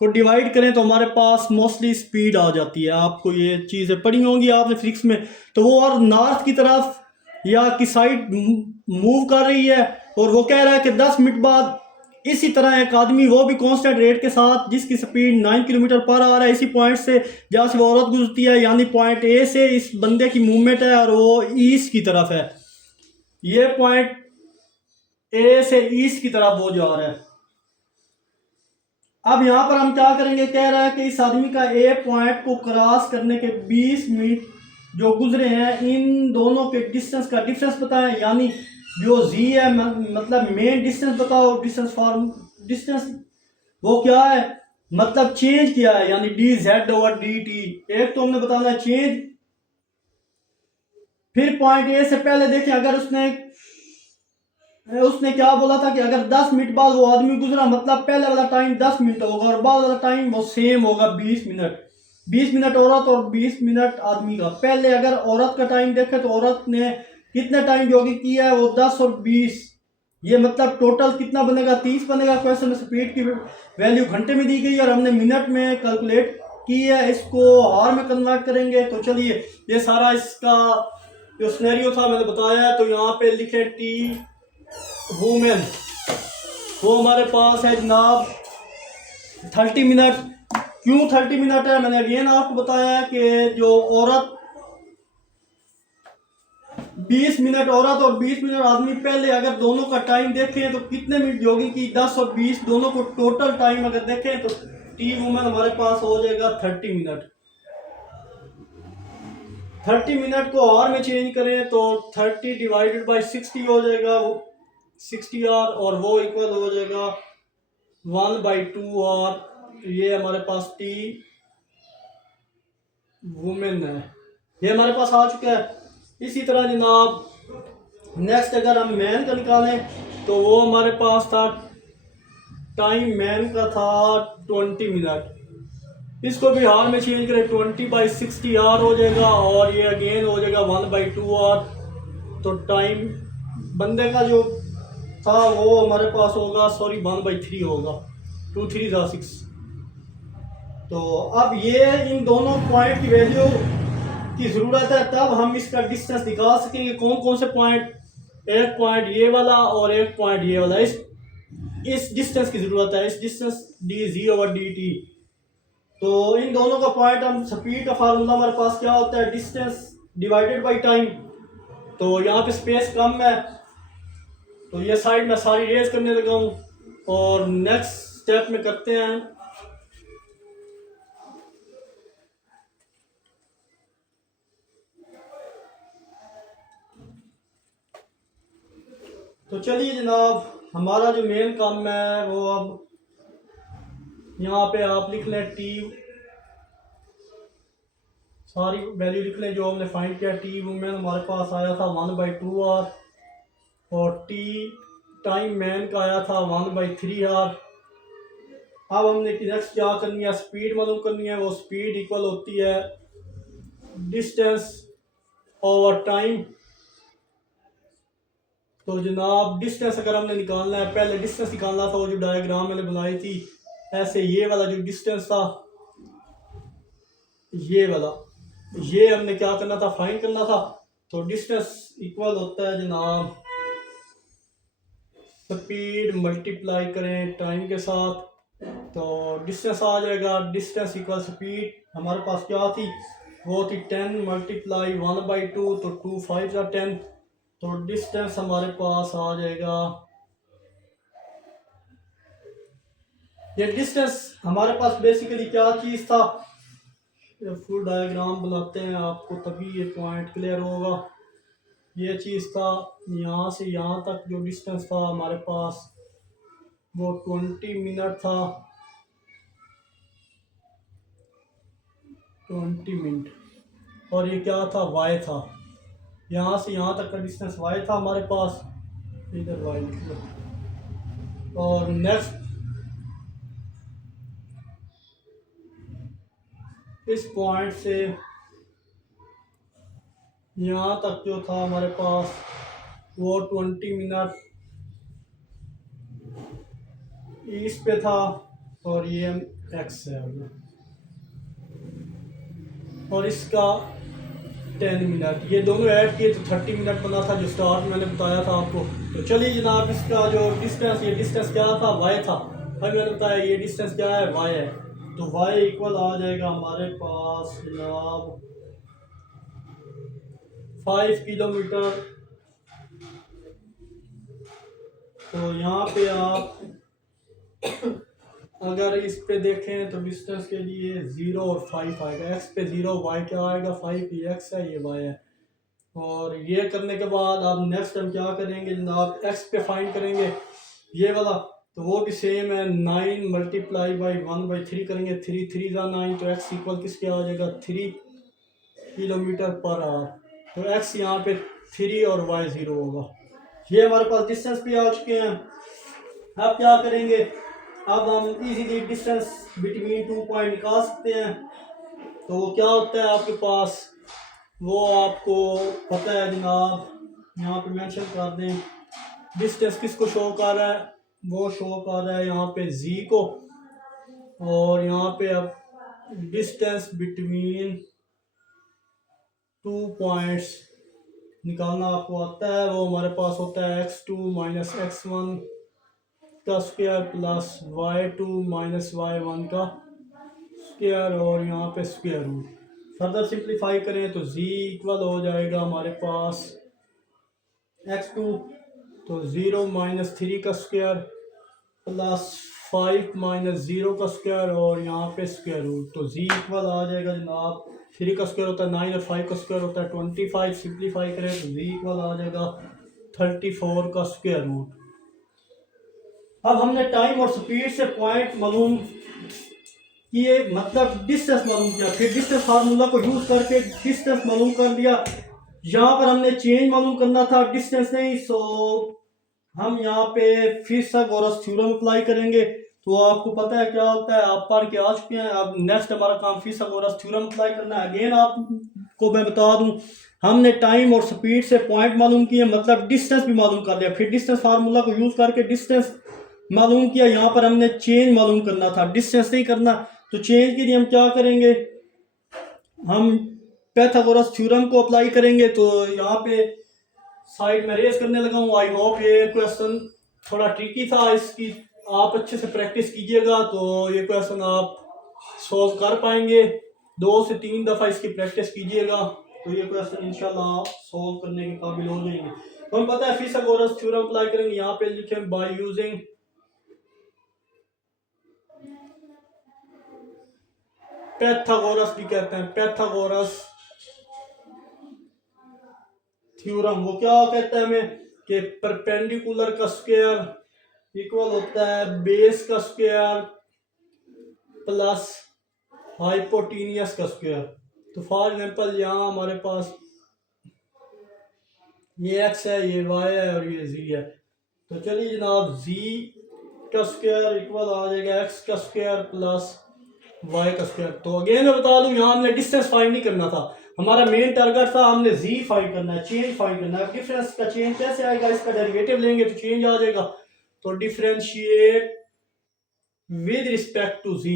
को डिवाइड करें तो हमारे पास मोस्टली स्पीड आ जाती है। आपको ये चीज़ें पढ़ी होंगी आपने फिजिक्स में। तो वो और नॉर्थ की तरफ या की साइड मूव कर रही है, और वो कह रहा है कि 10 मिनट बाद इसी तरह एक आदमी, वो भी कांस्टेंट रेट के साथ, जिसकी स्पीड 9 किलोमीटर पर आ रहा है, इसी पॉइंट से जहाँ से वो औरत गुजरती है, यानी पॉइंट ए से इस बंदे की मूवमेंट है और वो ईस्ट की तरफ है। ये पॉइंट ए से ईस्ट की तरफ वो जा रहा है। अब यहां पर हम क्या करेंगे, कह रहा है कि इस आदमी का ए पॉइंट को क्रॉस करने के 20 मिनट जो गुजरे हैं, इन दोनों के डिस्टेंस का डिफरेंस बताएं। यानी जो जी है, मतलब मेन डिस्टेंस बताओ, डिस्टेंस वो क्या है, मतलब चेंज किया है, यानी D Z over D T. एक तो हमने बताना है चेंज। फिर पॉइंट ए से पहले देखें, अगर उसने क्या बोला था कि अगर 10 मिनट बाद वो आदमी गुजरा, मतलब पहले वाला टाइम 10 मिनट होगा और बाद वाला टाइम वो सेम होगा 20 मिनट। 20 मिनट औरत और 20 मिनट आदमी का। पहले अगर औरत का टाइम देखे तो औरत ने कितने टाइम जॉगिंग किया है, वो 10 और 20। ये मतलब टोटल कितना बनेगा, 30 बनेगा। क्वेश्चन में स्पीड की वैल्यू घंटे में दी गई और हमने मिनट में कैलकुलेट की है, इसको आवर में कन्वर्ट करेंगे। तो चलिए, ये सारा इसका जो सिनेरियो था मैंने बताया। तो यहाँ पे लिखे टी वुमेन, वो हमारे पास है जनाब 30 मिनट। क्यों 30 मिनट है, मैंने अगेन आपको बताया कि जो औरत 20 मिनट औरत और 20 मिनट आदमी, पहले अगर दोनों का टाइम देखें तो कितने मिनट जॉगिंग की, 10 और 20, दोनों को टोटल टाइम अगर देखें तो टी वुमेन हमारे पास हो जाएगा 30 मिनट। 30 मिनट को आवर में चेंज करें तो 30 डिवाइडेड बाई 60 हो जाएगा, वो 60 आवर, और वो इक्वल हो जाएगा 1/2 आवर। ये हमारे पास टी वुमेन है, ये हमारे पास आ चुका है। इसी तरह जनाब नेक्स्ट अगर हम मैन का निकालें तो वो हमारे पास था, टाइम मैन का था 20 मिनट। इसको भी हार में चेंज करें 20/60 आवर हो जाएगा, और ये अगेन हो जाएगा 1/2 आवर। तो टाइम बंदे का जो था वो हमारे पास होगा, सॉरी 1/3 होगा, 2 3 6। तो अब ये इन दोनों पॉइंट की वैल्यू की ज़रूरत है, तब हम इसका डिस्टेंस निकाल सकेंगे। कौन कौन से पॉइंट, एक पॉइंट ये वाला और एक पॉइंट ये वाला। इस डिस्टेंस की ज़रूरत है, इस distance D G over D T. तो इन दोनों का पॉइंट, हम स्पीड का फार्मूला हमारे पास क्या होता है, डिस्टेंस डिवाइडेड बाई टाइम। तो यहाँ पे स्पेस कम है तो ये साइड में सारी रेज करने लगा हूँ, और नेक्स्ट स्टेप में करते हैं। तो चलिए जनाब, हमारा जो मेन काम है वो अब यहाँ पे आप लिख लें टी, सारी वैल्यू लिख लें जो हमने फाइंड किया। टी वुमेन हमारे पास आया था 1/2 आवर, और टी टाइम मैन का आया था 1/3 आवर। अब हमने नेक्स्ट क्या करनी है, स्पीड मालूम करनी है। वो स्पीड इक्वल होती है डिस्टेंस ओवर टाइम। तो जनाब डिस्टेंस अगर हमने निकालना है, पहले डिस्टेंस निकालना था, वो जो डायग्राम मैंने बनाई थी ऐसे, ये वाला जो डिस्टेंस था, ये वाला, ये हमने क्या करना था, फाइंड करना था। तो डिस्टेंस इक्वल होता है जनाब स्पीड मल्टीप्लाई करें टाइम के साथ, तो डिस्टेंस आ जाएगा डिस्टेंस इक्वल स्पीड हमारे पास क्या थी, वो थी 10 मल्टीप्लाई 1/2, तो 2 5 या 10, तो डिस्टेंस हमारे पास आ जाएगा। ये डिस्टेंस हमारे पास बेसिकली क्या चीज़ था, फुल डायग्राम बनाते हैं आपको तभी ये पॉइंट क्लियर होगा। ये चीज़ था यहाँ से यहाँ तक जो डिस्टेंस था हमारे पास वो 20 मिनट था, 20 मिनट, और ये क्या था, वाई था। यहाँ से यहाँ तक का डिस्टेंस वाई था हमारे पास, इधर वाई लिख लो। और नेक्स्ट इस पॉइंट से यहाँ तक जो था हमारे पास वो 20 मिनट ईस्ट पे था, और ये एक्स है और इसका 10 मिनट, ये दोनों ऐड किए तो 30 मिनट बना था जो स्टार्ट मैंने बताया था आपको। तो चलिए जनाब इसका जो डिस्टेंस, ये डिस्टेंस क्या था, वाई था, अभी मैंने बताया ये डिस्टेंस क्या है, वाई है, तो वाई इक्वल आ जाएगा हमारे पास जनाब 5 किलोमीटर। तो यहाँ पे आप अगर इस पे देखें तो डिस्टेंस के लिए 0 और 5 आएगा, एक्स पे 0, वाई क्या आएगा 5, ये एक्स है ये वाई है। और ये करने के बाद आप नेक्स्ट टाइम क्या करेंगे जनाब, एक्स पे फाइंड करेंगे ये वाला, तो वो भी सेम है, 9 मल्टीप्लाई बाई 1/3 करेंगे, 3 3 जा 9, तो एक्स इक्वल किसके आ जाएगा 3 किलोमीटर पर आवर। तो एक्स यहाँ पे 3 और वाई 0 होगा। ये हमारे पास डिस्टेंस भी आ चुके हैं। अब क्या करेंगे, अब हम इजीली डिस्टेंस बिटवीन 2 पॉइंट निकाल सकते हैं। तो वो क्या होता है आपके पास, वो आपको पता है जनाब, यहाँ पे मेंशन कर दें, डिस्टेंस किसको शो कर रहा है, वो शो कर रहा है यहाँ पे z को, और यहाँ पे अब डिस्टेंस बिटवीन 2 पॉइंट्स निकालना आपको आता है, वो हमारे पास होता है x2 माइनस x1 का square plus y2 minus y1 का स्क्वायर, और यहाँ पे स्क्वायर रूट। फर्दर सिंप्लीफाई करें तो z इक्वल हो जाएगा हमारे पास x2, तो 0 माइनस 3 का स्क्वायर प्लस 5 माइनस 0 का स्क्वायर, और यहाँ पे स्क्वायर रूट, तो z इक्वल आ जाएगा जनाब, 3 का स्क्वायर होता है 9 और 5 का स्क्वायर होता है 25, सिंप्लीफाई करें तो z इक्वल आ जाएगा 34 का स्क्वायर रूट। अब हमने टाइम और स्पीड से पॉइंट मालूम किए, मतलब डिस्टेंस मालूम किया, फिर डिस्टेंस फार्मूला को यूज करके डिस्टेंस मालूम कर लिया। यहाँ पर हमने चेंज मालूम करना था, डिस्टेंस नहीं, सो हम यहाँ पे फिथागोरस थ्योरम अप्लाई करेंगे। तो आपको पता है क्या होता है, आप पढ़ के आ चुके हैं। अब नेक्स्ट हमारा काम फिथागोरस थ्योरम अप्लाई करना है। अगेन आपको मैं बता दूं, हमने टाइम और स्पीड से पॉइंट मालूम किए, मतलब डिस्टेंस भी मालूम कर लिया, फिर डिस्टेंस फार्मूला को यूज करके डिस्टेंस मालूम किया। यहाँ पर हमने चेंज मालूम करना था, डिस्टेंस नहीं करना। तो चेंज के लिए हम क्या करेंगे, हम पाइथागोरस थ्योरम को अप्लाई करेंगे। तो यहाँ पे साइड में रेस करने लगा हूँ। आई होप ये क्वेश्चन थोड़ा ट्रिकी था, इसकी आप अच्छे से प्रैक्टिस कीजिएगा तो ये क्वेश्चन आप सॉल्व कर पाएंगे। 2 से 3 दफ़ा इसकी प्रैक्टिस कीजिएगा तो ये क्वेश्चन इंशाल्लाह सॉल्व करने के काबिल हो जाएंगे। तो हम पता है फिथागोरस थ्योरम अप्लाई करेंगे। यहाँ पे लिखे बाय यूजिंग पाइथागोरस भी कहते हैं, पाइथागोरस थ्योरम। वो क्या कहता है हमें कि परपेंडिकुलर का स्क्वायर इक्वल होता है बेस का स्क्वायर प्लस हाइपोटेनियस का स्क्वायर। तो फॉर एग्जांपल यहाँ हमारे पास ये x है, ये y है और ये z है। तो चलिए जनाब, z का स्क्वायर इक्वल आ जाएगा x का स्क्वायर प्लस y का स्क्वायर। तो अगेन मैं बता दूं, यहाँ हमने डिस्टेंस फाइंड नहीं करना था, हमारा मेन टारगेट था हमने z फाइंड करना है, चेंज फाइंड करना है। डिफरेंस का चेंज कैसे आएगा, इसका डेरिवेटिव लेंगे तो चेंज आ जाएगा। तो differentiate with respect to z,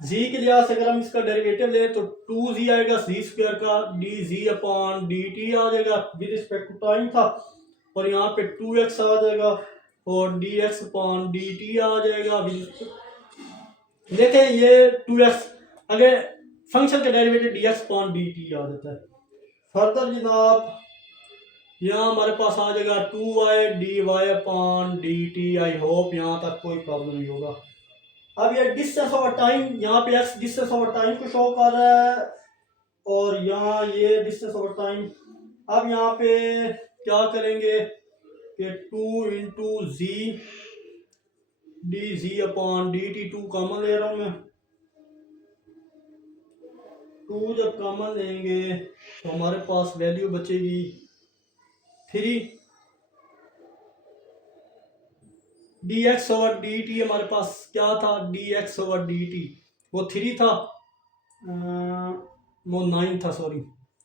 G के लिहाज से अगर हम इसका डेरिवेटिव लें तो 2z आएगा जी स्क्वायर का, डी जी अपॉन डी टी आ जाएगा विद रिस्पेक्ट टू टाइम था, और यहाँ पे 2x आ जाएगा और D X upon D T आ जाएगा। देखें ये 2x, अगर फंक्शन का derivative D X upon D T आ जाता है। फर्दर जनाब यहाँ हमारे पास आ जाएगा 2y D Y upon D T. I hope यहाँ तक कोई प्रॉब्लम नहीं होगा। अब ये डिस्टेंस ओवर टाइम, यहाँ पे x डिस्टेंस ओवर टाइम को शो कर रहा है और यहाँ ये डिस्टेंस ओवर टाइम। अब यहाँ पे क्या करेंगे कि 2 इंटू जी डी जी अपॉन डी टी, 2 कॉमन ले रहा हूँ मैं। 2 जब कॉमन लेंगे तो हमारे पास वैल्यू बचेगी 3 D x over D T. हमारे पास क्या था, D x over D T, वो 3 था, वो 9 था, सॉरी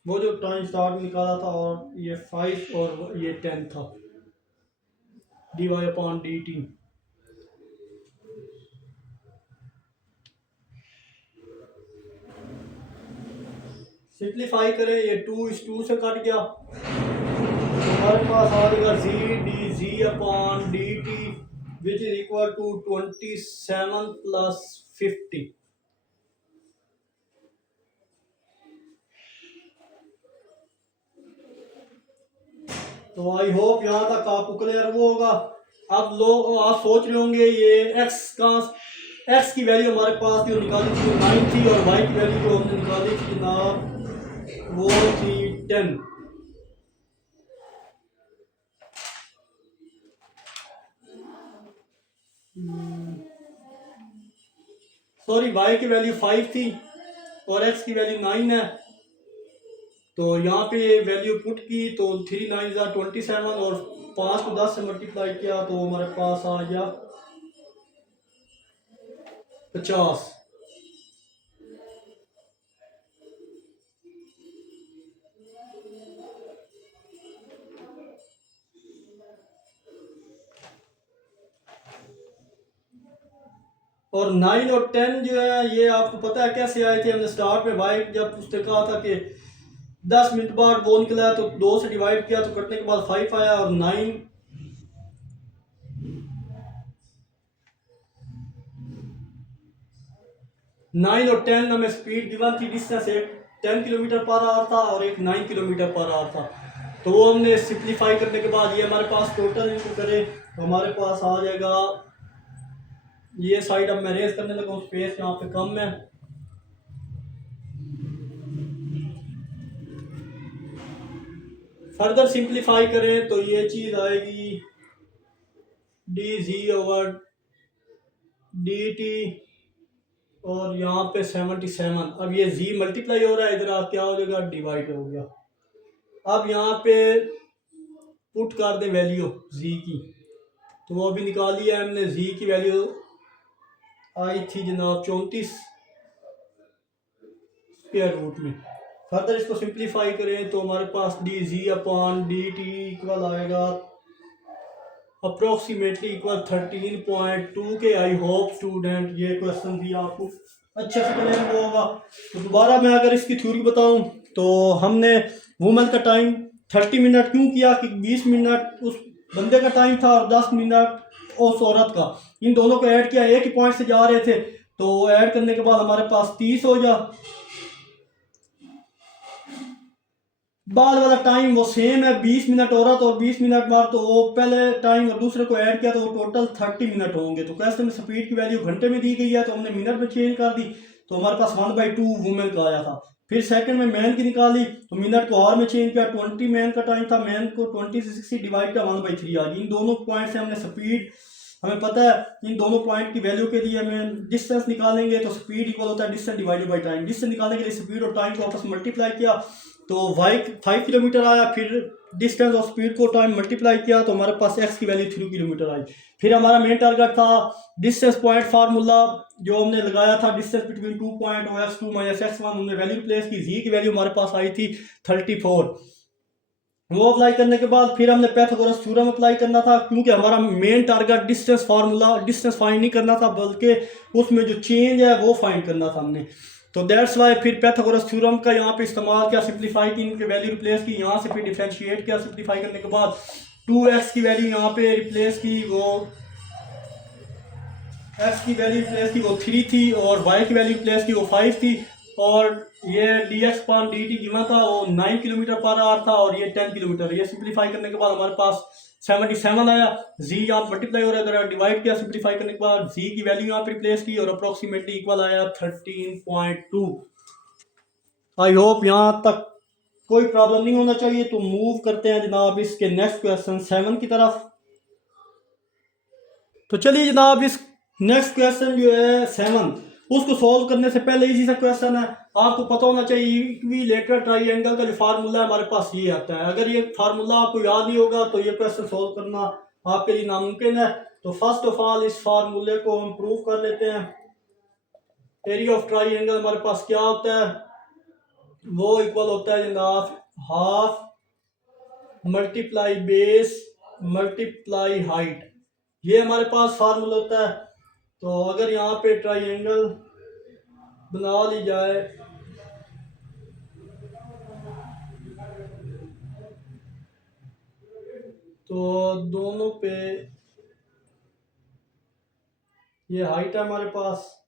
वो जो टाइम स्टार्ट में निकाला था, और ये 5 और ये 10 था, D Y upon D T. Simplify करें, ये 2 इस 2 से कट गया, हमारे पास आ जाएगा G D ji upon D T which is equal to 27 plus 50। तो आई होप यहाँ तक आपको क्लियर वो होगा। अब लोग आप सोच रहे होंगे ये एक्स की वैल्यू हमारे पास जो निकाली थी 9 थी, और वाई की वैल्यू जो हमने निकाली थी जनाब वो थी 10। सॉरी, वाई की वैल्यू 5 थी और एक्स की वैल्यू 9 है। तो यहाँ पे वैल्यू पुट की तो 3 9 27 और 5 को 10 से मल्टीप्लाई किया तो हमारे पास आ गया 50। और 9 और 10 जो है ये आपको पता है कैसे आए थे। हमने स्टार्ट में वाई जब उसने कहा था कि 10 मिनट बाद वो निकला तो 2 से डिवाइड किया तो कटने के बाद 5 आया, और 9 और 10 हमें स्पीड गिवन थी। डिस्टेंस एक 10 किलोमीटर पर आवर था और एक 9 किलोमीटर पर आवर था। तो वो हमने सिंप्लीफाई करने के बाद ये हमारे पास टोटल इनको करें तो हमारे पास आ जाएगा, ये साइड अब मैं रेस करने लगा हूँ, स्पेस यहाँ पे कम है। फर्दर सिंप्लीफाई करें तो ये चीज़ आएगी D G over D T और यहाँ पे 77। अब ये जी मल्टीप्लाई हो रहा है, इधर आप क्या हो जाएगा, डिवाइड हो गया। अब यहाँ पे पुट कर दे वैल्यू जी की, तो वो अभी निकाल लिया है हमने। जी की वैल्यू आई थी जनाब 34 स्क्वायर रूट में। फर्दर इसको सिंप्लीफाई करें तो हमारे पास डी जी अपॉन डी टी इक्वल आएगा अप्रोक्सीमेटली इक्वल 13.2 के। आई होप स्टूडेंट ये क्वेश्चन भी आपको अच्छे से क्लियर हुआ होगा। तो दोबारा मैं अगर इसकी थ्योरी बताऊं तो हमने वुमेन का टाइम 30 मिनट क्यों किया कि 20 मिनट उस बंदे का टाइम था और 10 मिनट उस औरत का, इन दोनों को ऐड किया, एक ही पॉइंट से जा रहे थे तो ऐड करने के बाद हमारे पास 30 हो गया। बाद वाला टाइम वो सेम है, 20 मिनट औरत और 20 मिनट मर्द, तो वो पहले टाइम और दूसरे को ऐड किया तो वो टोटल 30 मिनट होंगे। तो क्वेश्चन में स्पीड की वैल्यू घंटे में दी गई है तो हमने मिनट में चेंज कर दी, तो हमारे पास 1/2 वुमेन का आया था। फिर सेकंड में मैन की निकाली तो मिनट को आवर में चेंज किया, 20 मैन का टाइम था, मैन को 20 से 60 डिवाइड किया, 1/3 आ गई। इन दोनों पॉइंट से हमने स्पीड, हमें पता है इन दोनों पॉइंट की वैल्यू के लिए हमें डिस्टेंस निकालेंगे तो स्पीड इक्वल होता है distance divided by time. Distance निकालने के लिए स्पीड और टाइम को आपस में मल्टीप्लाई किया तो वाई 5 किलोमीटर आया, फिर डिस्टेंस और स्पीड को टाइम मल्टीप्लाई किया तो हमारे पास एक्स की वैल्यू 3 किलोमीटर आई। फिर हमारा मेन टारगेट था डिस्टेंस पॉइंट फार्मूला जो हमने लगाया था, डिस्टेंस बिटवीन 2 पॉइंट और x2 माइनस x1, हमने वैल्यू प्लेस की। जी की वैल्यू हमारे पास आई थी 34। वो अप्लाई करने के बाद फिर हमने पैथागोरस थ्योरम अप्लाई करना था, क्योंकि हमारा main target distance formula distance find नहीं करना था, बल्कि उसमें जो चेंज है वो फाइंड करना था हमने। तो दैट्स वाई फिर पैथागोरस थ्योरम का यहाँ पे इस्तेमाल किया, सिंप्लीफाई की, इनके वैल्यू रिप्लेस की, यहाँ से फिर डिफ्रेंशिएट किया। सिंप्लीफाई करने के बाद 2x की वैल्यू यहाँ पे रिप्लेस की, वो x की वैल्यू रिप्लेस की वो 3 थी, और y की वैल्यू रिप्लेस की वो 5 थी, और ये dx पान dt गिवन था वो 9 किलोमीटर पर आवर था, और ये 10 किलोमीटर। ये सिंप्लीफाई करने के बाद हमारे पास 77 आया। z यहाँ मल्टीप्लाई हो रहा है, डिवाइड किया, सिंप्लीफाई करने के बाद z की वैल्यू यहाँ पे रिप्लेस की, और अप्रोक्सीमेटली इक्वल आया 13.2। आई होप यहाँ तक कोई प्रॉब्लम नहीं होना चाहिए। तो मूव करते हैं जनाब इसके नेक्स्ट क्वेश्चन 7 की तरफ। तो चलिए जनाब, इस नेक्स्ट क्वेश्चन जो है 7, उसको सॉल्व करने से पहले इजी सा क्वेश्चन है। आपको पता होना चाहिए इक्विलेटरल ट्राइंगल का जो फार्मूला है हमारे पास ये आता है। अगर ये फार्मूला आपको याद नहीं होगा तो ये क्वेश्चन सॉल्व करना आपके लिए नामुमकिन है। तो फर्स्ट ऑफ ऑल इस फार्मूले को हम प्रूव कर लेते हैं। एरिया ऑफ ट्राइंगल हमारे पास क्या होता है, वो इक्वल होता है जनाब half multiply base multiply height. ये हमारे पास फार्मूला होता है। तो अगर यहाँ पे ट्राइंगल बना ली जाए, तो दोनों पे ये हाइट है हमारे पास,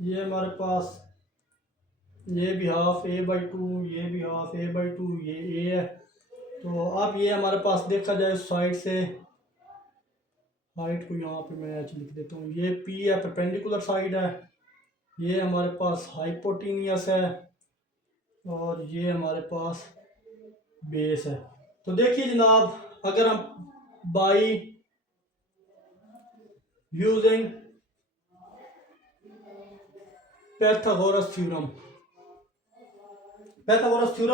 ये हमारे पास ये भी हाफ a/2, ये भी हाफ a/2, ये a है। तो अब ये हमारे पास देखा जाए साइड से, हाइट को यहाँ पे मैं ऐसे लिख देता हूँ, ये p है, परपेंडिकुलर साइड है, ये हमारे पास हाइपोटेनियस है, और ये हमारे पास बेस है। तो देखिए जनाब, अगर हम by using Pythagoras theorem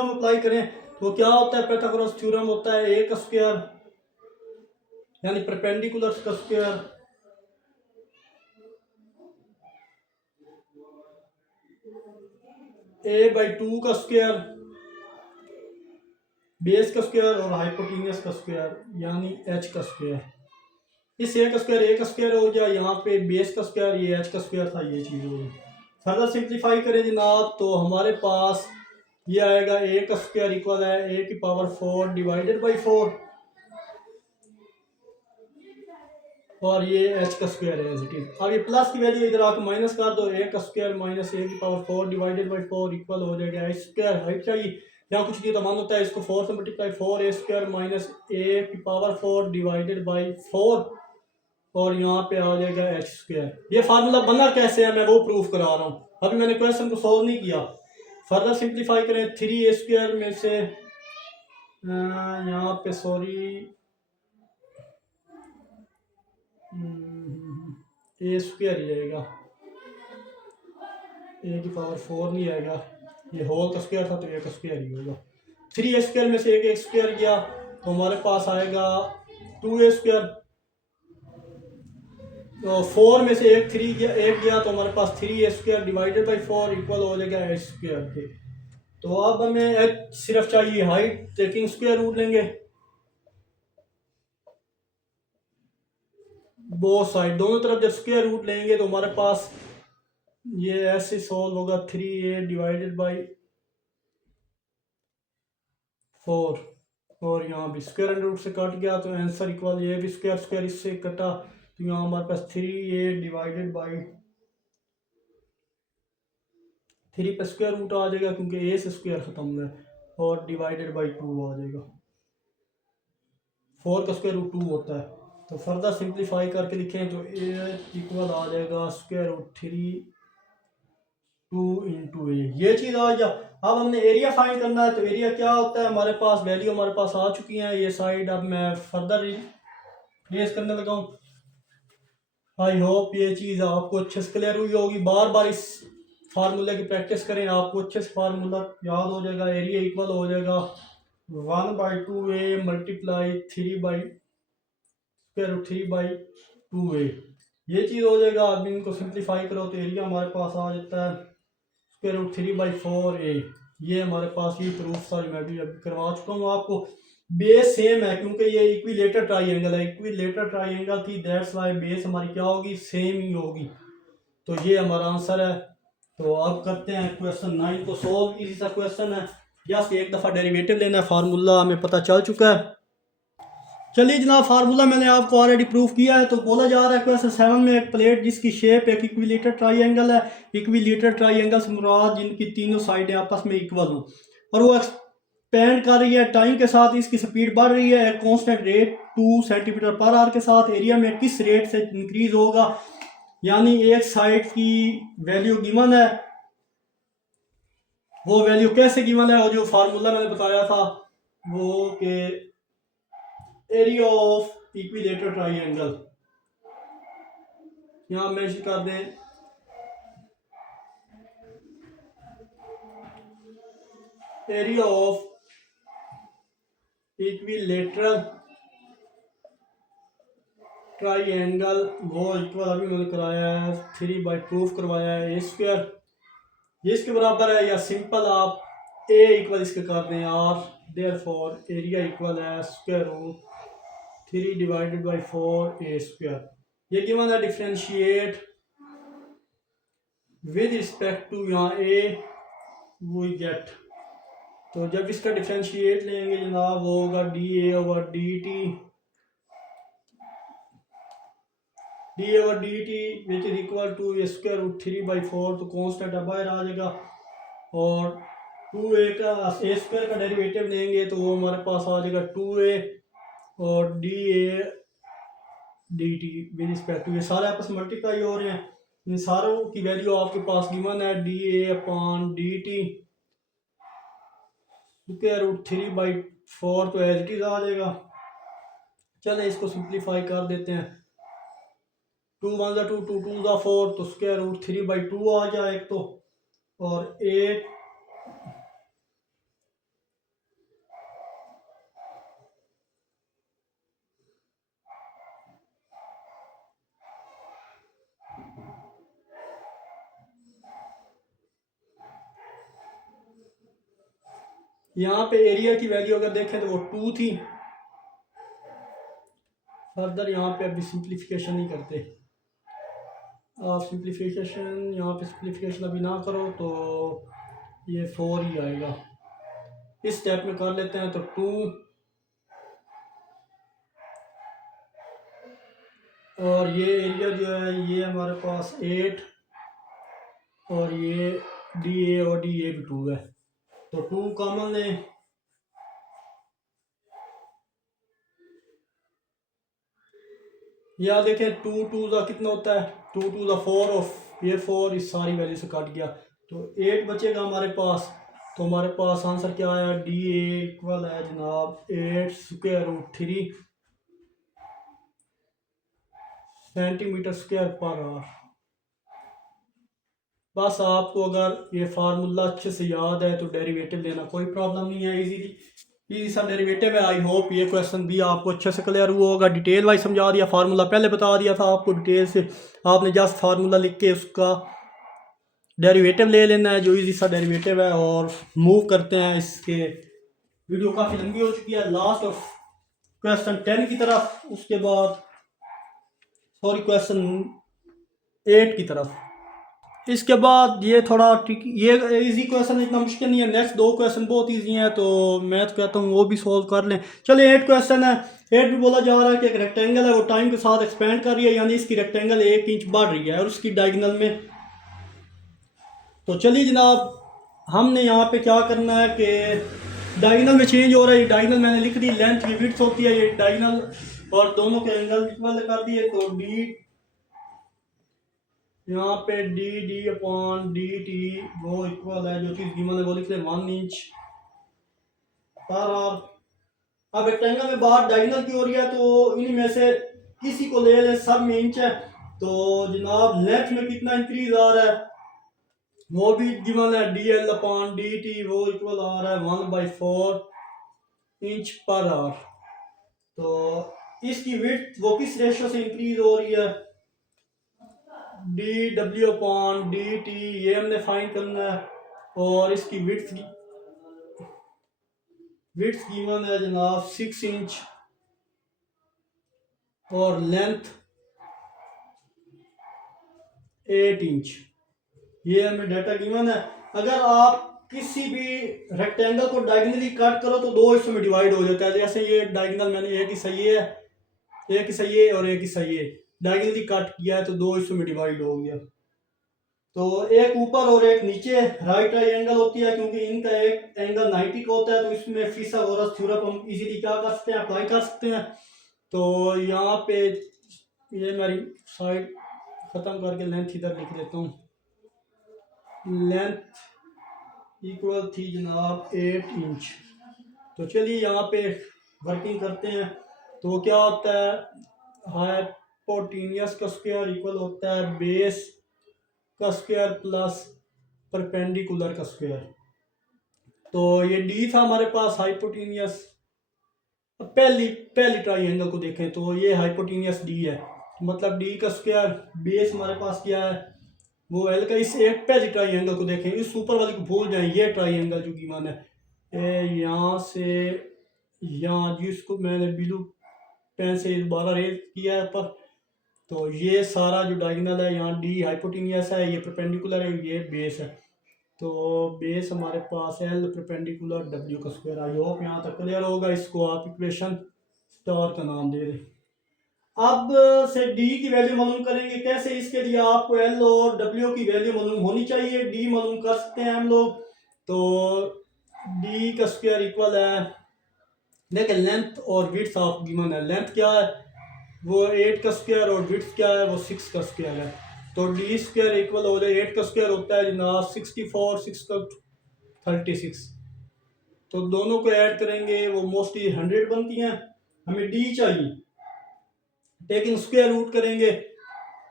apply करें तो क्या होता है। पैथागोरस थ्योरम होता है a का स्क्वायर यानी परपेंडिकुलर का स्क्वायर a/2 का स्क्वायर, बेस का स्क्वायर, और हाइपोटेनियस का स्क्वायर यानी h का स्क्वायर। इस a का स्क्वायर हो गया, यहाँ पे बेस का स्क्वायर, ये h का स्क्वायर था, ये चीज़ हो गई। फर्दर सिंप्लीफाई करें जनाब तो हमारे पास ये आएगा a का स्क्वायर इक्वल है a की पावर 4 डिवाइडेड बाई 4, और ये h का स्क्वायर है एज इट इज। अब ये प्लस की वैल्यू इधर आकर माइनस कर दो, a का स्क्वायर माइनस a की पावर 4 डिवाइडेड बाई 4 इक्वल हो जाएगा h स्क्वायर। हाइट चाहिए, यहाँ कुछ नहीं तो मान होता है इसको 4 से multiply, 4a square minus a की पावर 4 डिवाइडेड बाई 4, और यहाँ पे आ जाएगा h स्क्वायर। ये फार्मूला बना कैसे है मैं वो प्रूफ करा रहा हूँ, अभी मैंने क्वेश्चन को सॉल्व नहीं किया। फर्दर सिंप्लीफाई करें, 3a स्क्वायर में से यहाँ पे सॉरी ए स्क्वायर ही आएगा, ए की पावर 4 नहीं आएगा, ये होल का स्क्वायर था तो ए का स्क्वायर ही होगा। 3a स्क्वायर में से एक स्क्वायर गया तो हमारे पास आएगा 2a स्क्वायर, तो 4 में से एक गया तो हमारे पास 3a square divided by 4 equal हो जाएगा h स्क्वायर के। तो अब हमें h सिर्फ चाहिए, हाइट टेकिंग स्क्वायर रूट लेंगे बोथ साइड, दोनों तरफ जब स्क्वायर रूट लेंगे तो हमारे पास ये ऐसे सॉल्व होगा 3a डिवाइडेड बाई 4, और यहाँ भी स्क्वायर अंडर रूट से कट गया तो आंसर इक्वल, ये भी स्क्वायर स्क्वायर इससे कटा तो यहाँ हमारे पास 3a डिवाइडेड बाई 3 पे स्क्वायर रूट आ जाएगा क्योंकि a से स्क्वायर खत्म हुआ है, और डिवाइडेड बाई 2 आ जाएगा। 4 का स्क्वायर रूट 2 होता है। तो फर्दर सिंप्लीफाई करके लिखें तो a इक्वल आ जाएगा स्क्वायर रूट 3 2 इंटू ए, ये चीज़ आ गया। अब हमने एरिया फाइंड करना है, तो एरिया क्या होता है, हमारे पास वैल्यू हमारे पास आ चुकी हैं ये साइड। अब मैं फर्दर रिप्लेस करने लगा हूँ। आई होप ये चीज़ आपको अच्छे से क्लियर हुई होगी। बार बार इस फार्मूले की प्रैक्टिस करें, आपको अच्छे से फार्मूला याद हो जाएगा। एरिया इक्वल हो जाएगा 1/2a मल्टीप्लाई 3/2a, ये चीज़ हो जाएगा। अब इनको सिंप्लीफाई करो तो एरिया हमारे पास आ जाता है स्क्वायर रूट 3/4a, ये हमारे पास ये प्रूफ सारी मैं भी अभी करवा चुका हूँ आपको। बेस सेम है क्योंकि ये इक्विलेटर ट्राइंगल है, इक्विलेटर ट्राइंगल थी, दैट्स वाई बेस हमारी क्या होगी, सेम ही होगी। तो ये हमारा आंसर है। तो अब करते हैं क्वेश्चन 9 को सॉल्व। इजी सा क्वेश्चन है, जस्ट एक दफ़ा डेरिवेटिव लेना है, फार्मूला हमें पता चल चुका है। चलिए जनाब, फार्मूला मैंने आपको ऑलरेडी प्रूफ किया है। तो बोला जा रहा है क्वेश्चन 7 में एक प्लेट जिसकी शेप एक इक्विलेटर ट्राइंगल है, इक्विलेटर ट्राइंगल से मुराद जिनकी तीनों साइडें आपस में इक्वल हों, और वो एक्सपेंड कर रही है टाइम के साथ, इसकी स्पीड बढ़ रही है कांस्टेंट रेट 2 सेंटीमीटर पर आवर के साथ। एरिया में किस रेट से इंक्रीज होगा, यानी एक साइड की वैल्यू गिवन है, वो वैल्यू कैसे गिवन है, और जो फार्मूला मैंने बताया था वो के एरिया ऑफ इक्विलेटर ट्राइंगल यहाँ मेंशन कर दें। एरिया ऑफ इक्विलेटरल ट्राइंगल वो इक्वल अभी मैंने कराया है 3 बाई प्रूफ करवाया है A², ये इसके बराबर है, या सिंपल आप A इक्वल इसके कर दें R, देयरफॉर एरिया इक्वल है square root 3 divided by 4A²। ये गिवन है डिफरेंशिएट विद रिस्पेक्ट टू यहाँ A वी गेट। तो जब इसका डिफरेंशिएट लेंगे जनाब वो होगा dA/dt, dA/dt which is equal to square root 3/4, तो कॉन्स्टेंट बाहर आ जाएगा, और 2A का A² का डेरिवेटिव लेंगे तो वो हमारे पास आ जाएगा 2A, और dA dt with respect to, ये सारे आपस में मल्टीप्लाई हो रहे हैं, इन सारों की वैल्यू आपके पास गिवन है dA/dt स्क्वायर रूट 3/4, तो एज इट इज आ जाएगा। चले इसको सिंप्लीफाई कर देते हैं, 2 1 2 2 2 4, तो स्क्वायर रूट 3/2 आ जाए एक तो, और 8 यहाँ पे एरिया की वैल्यू अगर देखें तो वो 2 थी। फर्दर यहाँ पे अभी सिंप्लीफिकेशन नहीं करते आप, सिंप्लीफिकेशन यहाँ पे सिंप्लीफिकेशन अभी ना करो तो ये 4 ही आएगा। इस स्टेप में कर लेते हैं, तो 2 और ये एरिया जो है ये हमारे पास 8, और ये DA और DA भी 2 है, तो 2 कॉमन लें, या देखें 2 2 का कितना होता है, 2 2 का 4, और ये 4 इस सारी वैल्यू से कट गया, तो 8 बचेगा हमारे पास। तो हमारे पास आंसर क्या आया, DA इक्वल है जनाब 8 स्क्वायर रूट 3 सेंटीमीटर स्क्वायर पर आवर। बस आपको अगर ये फार्मूला अच्छे से याद है तो डेरिवेटिव लेना कोई प्रॉब्लम नहीं है, इजी सा डेरिवेटिव है। आई होप ये क्वेश्चन भी आपको अच्छे से क्लियर हुआ होगा। डिटेल वाइज समझा दिया, फार्मूला पहले बता दिया था आपको डिटेल से, आपने जस्ट फार्मूला लिख के उसका डेरिवेटिव ले लेना है, जो इजी सा डेरिवेटिव है, और मूव करते हैं इसके। वीडियो काफ़ी लंबी हो चुकी है, लास्ट ऑफ क्वेश्चन 10 की तरफ, उसके बाद सॉरी क्वेश्चन 8 की तरफ। इसके बाद ये थोड़ा ये इजी क्वेश्चन इतना मुश्किल नहीं है, नेक्स्ट 2 क्वेश्चन बहुत इजी हैं, तो मैं तो कहता हूँ वो भी सॉल्व कर लें। चलिए 8 क्वेश्चन है। 8 में बोला जा रहा है कि एक रेक्टेंगल है, वो टाइम के साथ एक्सपेंड कर रही है, यानी इसकी रेक्टेंगल 1 इंच बढ़ रही है, और उसकी डायगोनल में। तो चलिए जनाब, हमने यहाँ पे क्या करना है कि डायगोनल में चेंज हो रहा है, डायगोनल मैंने लिख दी, लेंथ की विड्थ होती है ये डायगोनल, और दोनों के एंगल इक्वल कर दिए, तो डी यहाँ पे डी/dt वो इक्वल है, जो चीज़ गिवन है वो लिख ले 1 इंच पर आवर। अब रेक्टेंगल में बाहर डायगोनल की हो रही है, तो इन्हीं में से किसी को ले ले, सब में इंच है, तो जनाब लेंथ में कितना इंक्रीज आ रहा है वो भी गिवन है, dL/dt वो इक्वल आ रहा है 1/4 इंच पर आवर। तो इसकी विड्थ वो किस रेशियो से इंक्रीज हो रही है, dW/dt ये हमने फाइंड करना है, और इसकी विड्थ विड्थ गिवन है जनाब 6 इंच और लेंथ 8 इंच। ये हमें डाटा गिवन है। अगर आप किसी भी रेक्टेंगल को डायगोनली कट करो तो दो हिस्सों में डिवाइड हो जाता है। जैसे ये डायगोनल मैंने एक ही सही है, एक ही सही है और एक ही सही है, डायगोनली कट किया है तो दो हिस्सों में डिवाइड हो गया। तो एक ऊपर और एक नीचे राइट ट्रायंगल होती है, क्योंकि इनका एक एंगल 90 का होता है, तो इसमें फिथागोरस थ्योरम हम इजीली क्या कर सकते हैं, अप्लाई कर सकते हैं। तो यहाँ पे ये मेरी साइड ख़त्म करके लेंथ इधर लिख देता हूँ। लेंथ इक्वल थी जनाब 8 इंच। तो चलिए यहाँ पे वर्किंग करते हैं। तो क्या होता है, हाइपोटेन्यूस का स्क्वायर इक्वल होता है बेस का स्क्वायर प्लस परपेंडिकुलर का स्क्वायर। तो ये डी था हमारे पास हाइपोटेन्यूस। पहली ट्राइंगल को देखें तो ये हाइपोटेन्यूस डी है, मतलब डी का स्क्वायर बेस हमारे पास क्या है वो एल का। इस एक पहली ट्राइंगल को देखें, इस ऊपर वाले को भूल जाए, ये ट्राइंगल जो गिवन है यहाँ से यहाँ, जिसको मैंने ब्लू पेन से दोबारा रेज किया है पर। तो ये सारा जो डायगोनल है यहाँ डी हाइपोटेन्यूस है, ये परपेंडिकुलर है, ये बेस है। तो बेस हमारे पास एल परपेंडिकुलर डब्ल्यू का स्क्वायर। आई होप यहाँ तक क्लियर होगा। इसको आप इक्वेशन स्टार का नाम दे दें। अब से डी की वैल्यू मालूम करेंगे कैसे। इसके लिए आपको एल और डब्ल्यू की वैल्यू मालूम होनी चाहिए। डी मालूम कर सकते हैं हम लोग। तो डी का स्क्वायर इक्वल है, देखिए लेंथ और विड्थ ऑफ गिवन है। लेंथ क्या है वो 8 का स्क्वायर और विड्थ क्या है वो 6 का स्क्वायर है। तो डी स्क्वायर इक्वल हो जाए 8 का स्क्वायर होता है जनाब 64, 6 का 36। तो दोनों को ऐड करेंगे वो मोस्टली 100 बनती हैं। हमें डी चाहिए, टेकिंग स्क्वायर रूट करेंगे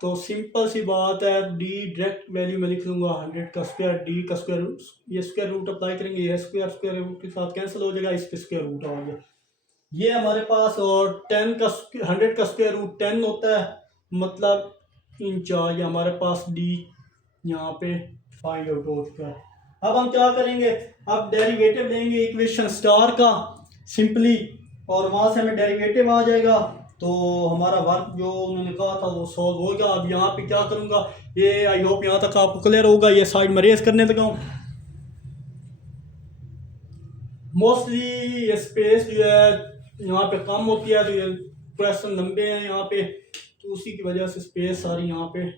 तो सिंपल सी बात है, डी डायरेक्ट वैल्यू में लिख दूंगा 100 का स्क्वायर, डी का स्क्वायर, ये स्क्वायर रूट अप्लाई करेंगे, ये स्क्वायर रूट के साथ कैंसिल हो जाएगा, इस पे स्क्वायर रूट आ गया ये हमारे पास। और 10 का 100 का स्क्वायर रूट 10 होता है, मतलब इंच आ गया हमारे पास। डी यहाँ पे फाइंड आउट हो चुका है। अब हम क्या करेंगे, अब डेरिवेटिव लेंगे इक्वेशन स्टार का सिंपली, और वहाँ से हमें डेरिवेटिव आ जाएगा। तो हमारा वर्क जो उन्होंने कहा था वो सॉल्व होगा। अब यहाँ पे क्या करूँगा, ये आई होप यहाँ तक आपको क्लियर होगा। ये साइड में रेस करने लगा हूँ। मोस्टली ये स्पेस जो है यहाँ पे कम होती है, तो ये क्वेश्चन लंबे हैं यहाँ पे, तो उसी की वजह से स्पेस सारी यहाँ पे।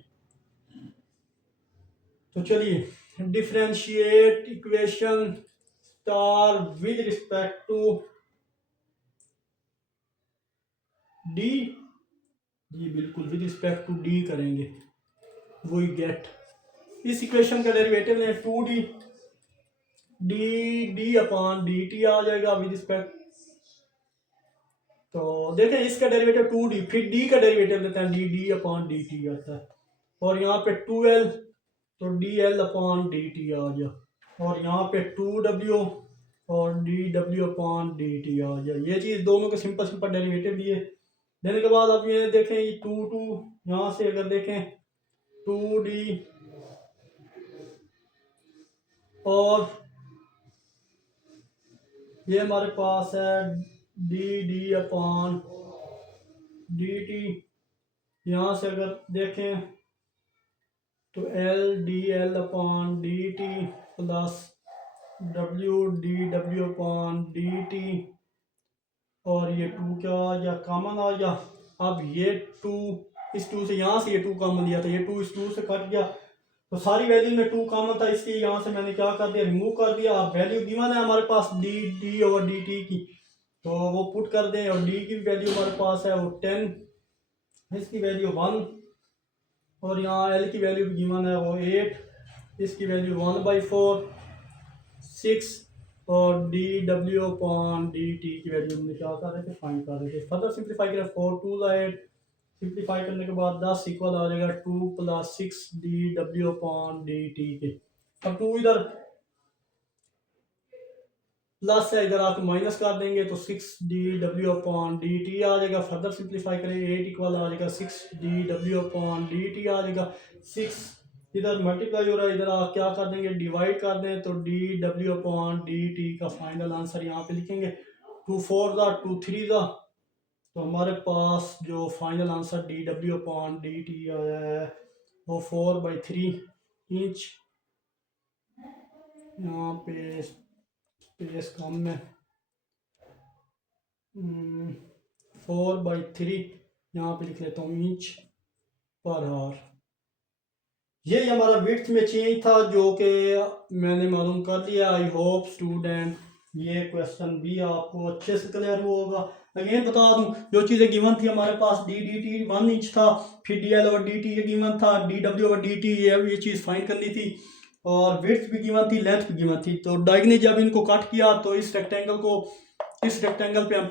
तो चलिए differentiate equation star with respect to D. जी बिल्कुल विद रिस्पेक्ट टू डी करेंगे, वही गेट। इस इक्वेशन का डेरिवेटिव लें 2d D upon D T आ जाएगा विद रिस्पेक्ट। तो देखें इसका डेरिवेटिव 2d, फिर d का डेरिवेटिव लेते हैं, डी अपॉन डी टी आता है। और यहाँ पे 2l, तो dl अपॉन डी टी आ गया। और यहाँ पे 2w और dw अपॉन डी टी आ गया। ये चीज़ दोनों के सिंपल डेरिवेटिव लिए देने के बाद अब ये देखें, ये 2 यहाँ से अगर देखें 2d और ये हमारे पास है डी अपॉन डी टी। यहाँ से अगर देखें तो L upon D T plus W upon D T, और ये 2 क्या आ गया, कॉमन आ गया। अब ये 2 इस 2 से, यहाँ से ये 2 कॉमन लिया था, ये 2 इस 2 से कट गया, तो सारी वैल्यू में 2 कॉमन था, इसलिए यहाँ से मैंने क्या कर दिया, रिमूव कर दिया। अब वैल्यू गिवन है हमारे पास डी और डी टी की, तो वो पुट कर दें। और डी की वैल्यू हमारे पास है वो 10, इसकी वैल्यू 1, और यहाँ एल की वैल्यू भी गिवन है वो 8, इसकी वैल्यू 1/4, 6, और D W upon D T की वैल्यू हमने क्या कर रहे थे, फाइंड कर रहे थे। फर्दर सिंप्लीफाई करें 4 2 8, सिंप्लीफाई करने के बाद 10 इक्वल आ जाएगा 2 + 6 D W upon D T के। अब 2 इधर प्लस है, इधर आकर माइनस कर देंगे तो 6 D W upon D T आ जाएगा। फर्दर सिंप्लीफाई करें 8 इक्वल आ जाएगा 6 D W upon D T आ जाएगा। 6 इधर मल्टीप्लाई हो रहा है, इधर आप क्या कर देंगे, डिवाइड कर दें, तो D W upon D T का फाइनल आंसर यहाँ पे लिखेंगे। 2 4 ज़ा 2 3 ज़ा, तो हमारे पास जो final answer D W upon D T आया है वो 4/3 इंच। यहाँ पे स्पेस कम है, 4/3 यहाँ पे लिख लेता हूँ इंच पर आवर। ये हमारा विड्थ में चेंज था जो कि मैंने मालूम कर लिया। आई होप स्टूडेंट ये क्वेश्चन भी आपको अच्छे से क्लियर होगा। अगेन बता दूं, जो चीज़ें गिवन थी हमारे पास डी डी टी 1 इंच था, फिर D L over D T ये गिवन था, D W over D T ये चीज़ फाइंड करनी थी, और विड्थ भी गिवन थी, लेंथ भी गिवन थी। तो डायगोनली जब इनको कट किया तो इस रेक्टेंगल पे हम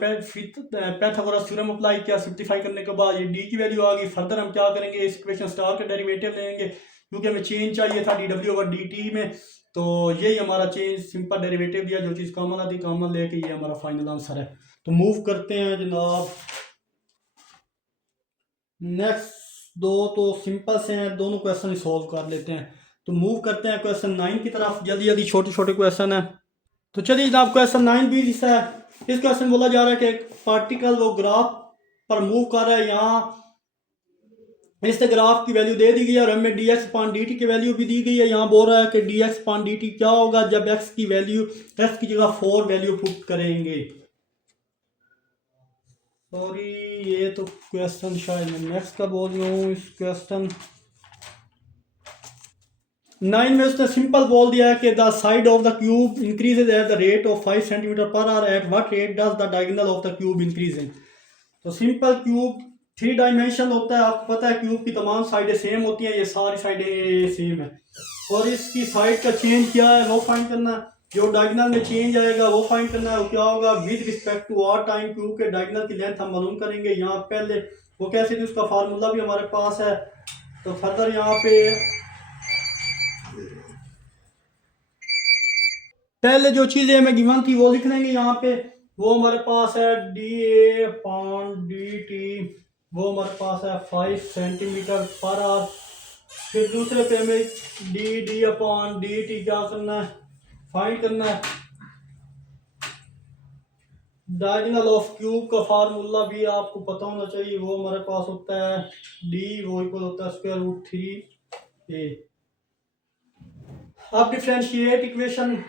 पाइथागोरस थ्योरम अप्लाई किया। सिंप्लीफाई करने के बाद ये डी की वैल्यू आ गई। फर्दर हम क्या करेंगे, इस इक्वेशन स्टार के डेरिवेटिव लेंगे क्योंकि हमें चेंज चाहिए था D W over D T में। तो यही हमारा चेंज सिंपल डेरिवेटिव दिया, जो चीज़ कॉमन आती कॉमन लेके ये हमारा फाइनल आंसर है। तो मूव करते हैं जनाब, नेक्स्ट दो तो सिंपल से हैं, दोनों क्वेश्चन सॉल्व कर लेते हैं। तो मूव करते हैं क्वेश्चन 9 की तरफ, जल्दी जल्दी छोटे छोटे क्वेश्चन है। तो चलिए जनाब क्वेश्चन 9 भी इस है। इस क्वेश्चन बोला जा रहा है कि एक पार्टिकल वो ग्राफ पर मूव कर रहा है, यहाँ इस ग्राफ की वैल्यू दे दी गई है और हमें डी एक्स पान डी टी की वैल्यू भी दी गई है। यहाँ बोल रहा है कि डी एक्स पान डी टी क्या होगा जब एक्स की वैल्यू एक्स की जगह 4 वैल्यू पुट करेंगे। सॉरी ये तो क्वेश्चन शायद मैं नेक्स्ट का बोल रहा हूँ। इस क्वेश्चन 9 में उसने सिंपल बोल दिया है कि the side of the cube increases at the rate of 5 centimetre पर our, at what rate does the diagonal of the cube increasing. तो सिंपल क्यूब 3 डायमेंशन होता है, आपको पता है क्यूब की तमाम साइडें सेम होती हैं, ये सारी साइडें सेम है, और इसकी साइड का चेंज क्या है वो फाइंड करना है। जो डायगोनल में चेंज आएगा वो फाइंड करना है, वो क्या होगा with respect to R time cube के डायगोनल की लेंथ हम मालूम करेंगे। यहाँ पहले वो कैसे थी उसका फार्मूला भी हमारे पास है। तो फर्दर यहाँ पे पहले जो चीज़ें हमें गिवन थी वो लिख लेंगे यहाँ पे। वो हमारे पास है D A upon D T, वो हमारे पास है 5 सेंटीमीटर पर आवर। फिर दूसरे पे हमें D D upon D T क्या करना है, फाइंड करना है। डायगोनल ऑफ क्यूब का फार्मूला भी आपको पता होना चाहिए, वो हमारे पास होता है डी वो इक्वल होता है स्क्वायर रूट 3a। अब डिफरेंशिएट इक्वेशन,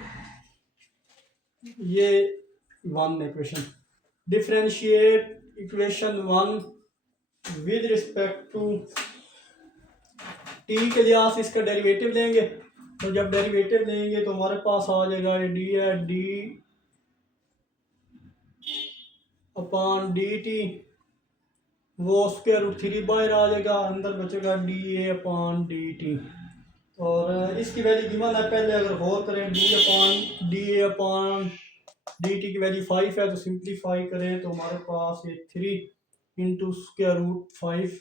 ये 1 equation, differentiate equation 1 with respect to T के लिहाज इसका डेरिवेटिव लेंगे। तो जब डेरिवेटिव लेंगे तो हमारे पास आ जाएगा डी है डी अपॉन डी टी, वो स्क्वायर रूट 3 बाहर आ जाएगा, अंदर बचेगा D A upon D T. और इसकी वैल्यू गिवन है, पहले अगर गौर करें D A upon D T की वैल्यू 5 है, तो सिंप्लीफाई करें तो हमारे पास ये 3 इंटू स्क्वायर रूट 5,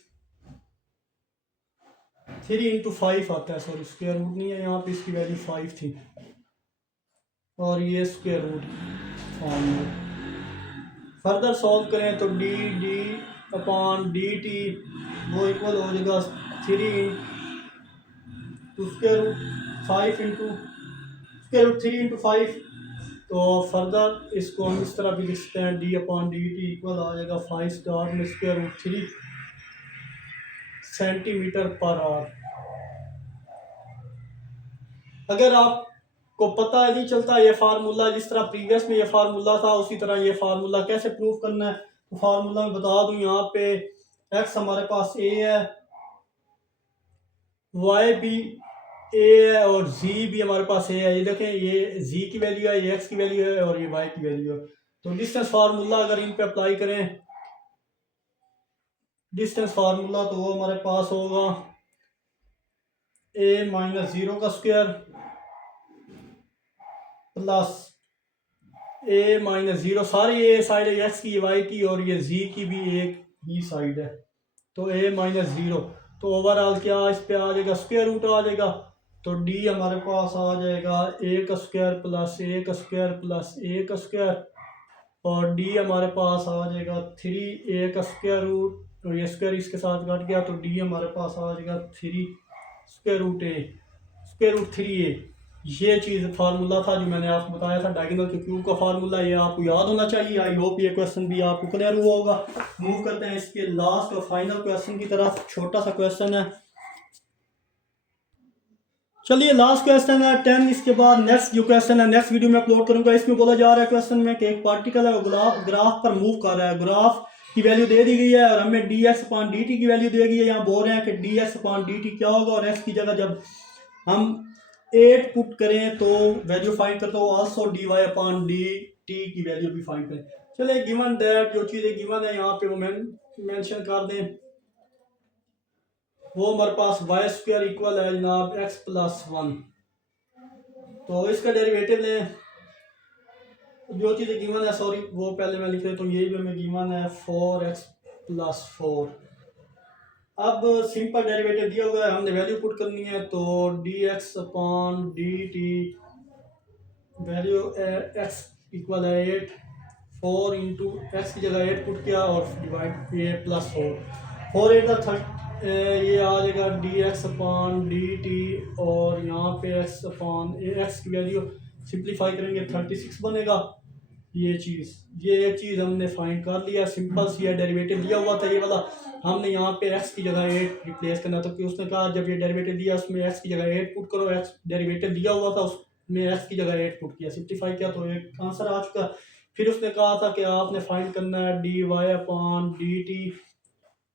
3 इंटू 5 आता है, सॉरी स्क्वायर रूट नहीं है यहाँ पे, इसकी वैल्यू 5 थी और ये स्क्वायर रूट फॉर्म में। फर्दर सॉल्व करें तो D D upon D T वो इक्वल हो जाएगा 3 into square root 5 into square root 3 into 5। तो फर्दर इसको हम इस तरह भी लिख सकते हैं, D upon D T equal आ जाएगा 5 स्टार में स्क्वायर रूट 3 सेंटीमीटर पर आवर। अगर आपको पता नहीं चलता ये फार्मूला, जिस तरह प्रीवियस में ये फार्मूला था उसी तरह ये फार्मूला कैसे प्रूव करना है, तो फार्मूला में बता दूं, यहाँ पे एक्स हमारे पास ए है, वाई भी ए है और जी भी हमारे पास ए है। ये देखें ये जी की वैल्यू है, ये एक्स की वैल्यू है और ये वाई की वैल्यू है। तो डिस्टेंस फार्मूला अगर इन पे अप्लाई करें, डिस्टेंस फार्मूला, तो वो हमारे पास होगा a माइनस 0 का स्क्वायर प्लस a माइनस 0, सारी ये साइड है एक्स की वाई की और ये जी की भी एक ही साइड है, तो a माइनस 0। तो ओवरऑल क्या इस पे आ जाएगा, स्क्वायर रूट आ जाएगा। तो d हमारे पास आ जाएगा a का स्क्वायर प्लस a का स्क्वायर प्लस a का स्क्वायर, और d हमारे पास आ जाएगा 3a का स्क्वायर रूट, तो ये स्क्वायर इसके साथ कट गया, तो d हमारे पास आ जाएगा 3 स्क्वायर रूट ए स्क्वायर रूट 3a, ये चीज़ फार्मूला था जो मैंने आपको बताया था डायगोनल के क्यूब का फार्मूला। ये आपको याद होना चाहिए। आई होप ये क्वेश्चन भी आपको क्लियर हुआ होगा। मूव करते हैं इसके लास्ट और फाइनल क्वेश्चन की तरफ। छोटा सा क्वेश्चन है, चलिए लास्ट क्वेश्चन है 10। इसके बाद नेक्स्ट जो क्वेश्चन है नेक्स्ट वीडियो में अपलोड करूंगा। इसमें बोला जा रहा है क्वेश्चन में कि एक पार्टिकल है वो ग्राफ पर मूव कर रहा है। ग्राफ की वैल्यू दे दी गई है और हमें dx/dt की वैल्यू दी गई है। यहाँ बोल रहे हैं कि dx/dt क्या होगा और x की जगह जब हम 8 पुट करें तो वैल्यू फाइंड करते हो। ऑल्सो dy/dt की वैल्यू भी फाइंड करें। चलिए गिवन दैट जो चीज़ें गिवन है यहाँ पे वो मेंशन कर दें। वो हमारे पास वाई स्क्वायर इक्वल है जनाब x+1। तो इसका डेरिवेटिव लें। जो चीज़ें गिवन है, सॉरी वो पहले मैं लिख देता हूँ। ये भी हमें गिवन है 4x+4। अब सिंपल डेरिवेटिव दिया हुआ है, हमने वैल्यू पुट करनी है। तो dx/dt वैल्यू x इक्वल है 8। 4 इंटू एक्स की जगह 8 पुट किया और डिवाइड a+4। 4 8 ये आ जाएगा dx/dt और यहाँ पे x की वैल्यू सिंप्लीफाई करेंगे 36 बनेगा। ये एक चीज़ हमने फाइंड कर लिया। सिंपल सी है, डेरिवेटिव दिया हुआ था ये वाला। हमने यहाँ पे x की जगह 8 रिप्लेस करना था। कि उसने कहा जब ये डेरिवेटिव दिया उसमें x की जगह 8 पुट करो। x डेरिवेटिव दिया हुआ था उसमें x की जगह 8 पुट किया, सिंप्लीफाई किया तो एक आंसर आ चुका। फिर उसने कहा था कि आपने फाइंड करना है dy/dt।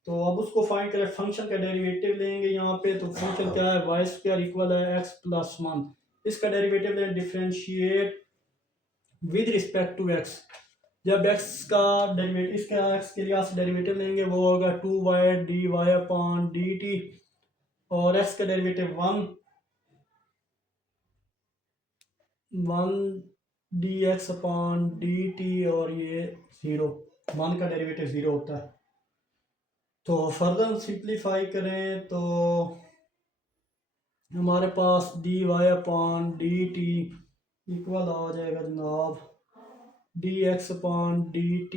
तो अब उसको फाइंड करें, फंक्शन का डेरिवेटिव लेंगे यहाँ पे। तो फंक्शन क्या है, वाई स्क्वायर इक्वल है x+1। इसका डेरिवेटिव लें, differentiate with respect to x। जब x का डेरिवेटिव इसका x के लिए डेरिवेटिव लेंगे वो होगा 2y dy/dt और x का डेरिवेटिव 1 dx/dt और ये 0, 1 का डेरिवेटिव 0 होता है। तो फर्दर सिंप्लीफाई करें तो हमारे पास dy/dt इक्वल आ जाएगा जनाब dx/dt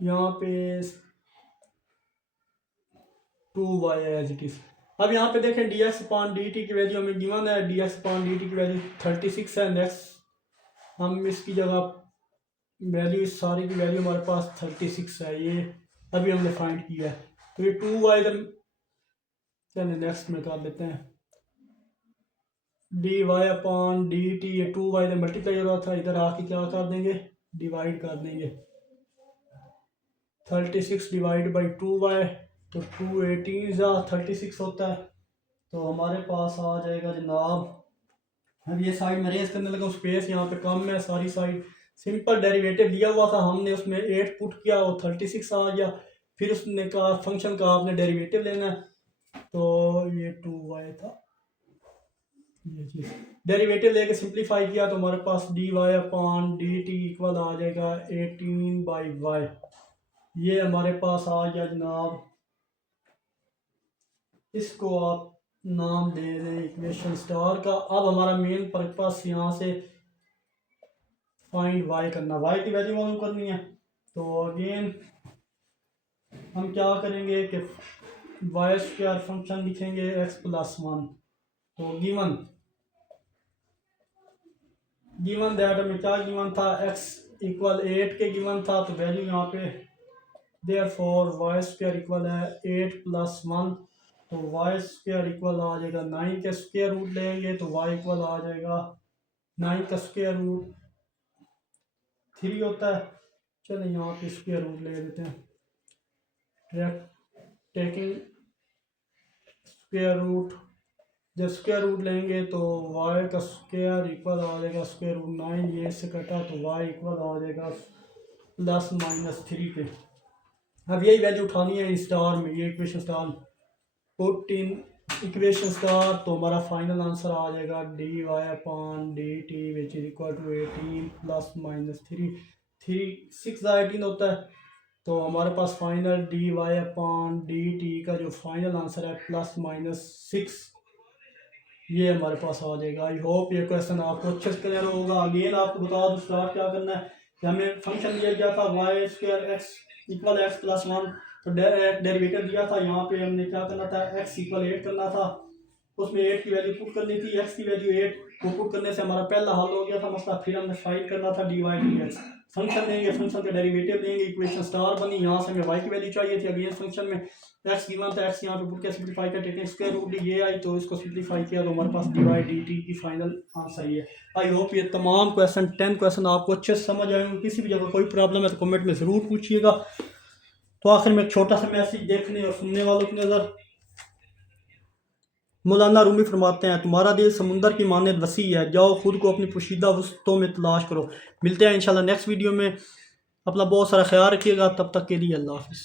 यहाँ पे 2y एज इट इज। अब यहाँ पे देखें dx/dt की वैल्यू हमें गिवन है। dx/dt की वैल्यू 36 है। नेक्स्ट हम इसकी जगह वैल्यू सारी की वैल्यू हमारे पास 36 है। ये अभी हमने फाइंड किया है। तो ये 2y इधर, चलिए नेक्स्ट में कर लेते हैं। dy/dt ये 2y इधर मल्टीप्लाई हो रहा था, इधर आके क्या कर देंगे, डिवाइड कर देंगे। 36 डिवाइड बाई 2y तो 2 18 36 होता है। तो हमारे पास आ जाएगा जनाब, अब ये साइड में रेस करने लगा, स्पेस यहाँ पे कम है, सारी साइड सिंपल डेरिवेटिव दिया हुआ था, हमने उसमें 8 पुट किया और 36 आ गया। फिर उसने कहा फंक्शन का आपने डेरिवेटिव लेना है। तो ये 2y था, ये चीज़ डेरिवेटिव लेके सिंप्लीफाई किया तो हमारे पास dy/dt इक्वल आ जाएगा 18/y। ये हमारे पास आ गया जनाब। इसको आप नाम दे दें इक्वेशन स्टार का। अब हमारा मेन पर्पस यहाँ से फाइंड y करना, y की वैल्यू मालूम करनी है। तो अगेन हम क्या करेंगे कि वाई स्क्वायर फंक्शन लिखेंगे x+1। तो गिवन दैट हमें क्या गिवन था, x इक्वल 8 के गिवन था। तो वैल्यू यहाँ पे देयरफॉर वाई स्क्वायर इक्वल है 8+1। तो वाई स्क्वायर इक्वल आ जाएगा 9 के स्क्वायर रूट लेंगे तो वाई इक्वल आ जाएगा 9 का स्क्वायर रूट 3 होता है। चलिए यहाँ पे स्क्वायर रूट ले लेते हैं। टेकिंग स्क्वायर रूट, जब स्क्वायर रूट लेंगे तो y का स्क्वायर इक्वल आ जाएगा स्क्वायर रूट 9। ये से कटा तो y इक्वल आ जाएगा +-3 पे। अब यही वैल्यू उठानी है स्टार में, ये equation star put in equation star. तो हमारा फाइनल आंसर आ जाएगा dy/dt which is equal to 18 +-3 6 18 होता है। तो हमारे पास फाइनल dy/dt का जो फाइनल आंसर है +-6। ये हमारे पास आ जाएगा। आई होप ये क्वेश्चन आपको अच्छे से क्लियर होगा। अगेन आपको बता दूँ स्टार्ट क्या करना है कि हमें फंक्शन दिया गया था Y square X equal X plus one, तो डेरिवेटिव दिया था। यहाँ पे हमने क्या करना था, एक्स इक्वल 8 करना था, उसमें 8 की वैल्यू पुट करनी थी। एक्स की वैल्यू 8 को पुट करने से हमारा पहला हल हो गया था मसला। फिर हमने फाइंड करना था D Y D X, function देंगे, फंक्शन का डेरिवेटिव देंगे, इक्वेशन स्टार बनी। यहाँ से हमें वाई की वैल्यू चाहिए थी। अगेन फंक्शन में एक्स गिवन था, एक्स यहाँ पे पुट के सिंप्लीफाई कर देते हैं, स्क्वायर रूट ये आई तो इसको सिंप्लीफाई किया तो हमारे पास डी वाई डी टी की फाइनल आंसर ये। आई होप ये तमाम क्वेश्चन 10 क्वेश्चन आपको अच्छे से समझ आए होंगे। किसी भी जगह कोई प्रॉब्लम है तो कमेंट में ज़रूर पूछिएगा। तो आखिर में एक छोटा सा मैसेज देखने और सुनने वालों की नज़र। मौलाना रूमी फरमाते हैं, तुम्हारा दिल समुंदर की मानद वसी है, जाओ खुद को अपनी पोशीदा वस्तों में तलाश करो। मिलते हैं इंशाल्लाह नेक्स्ट वीडियो में। अपना बहुत सारा ख्याल रखिएगा, तब तक के लिए अल्लाह हाफिज़।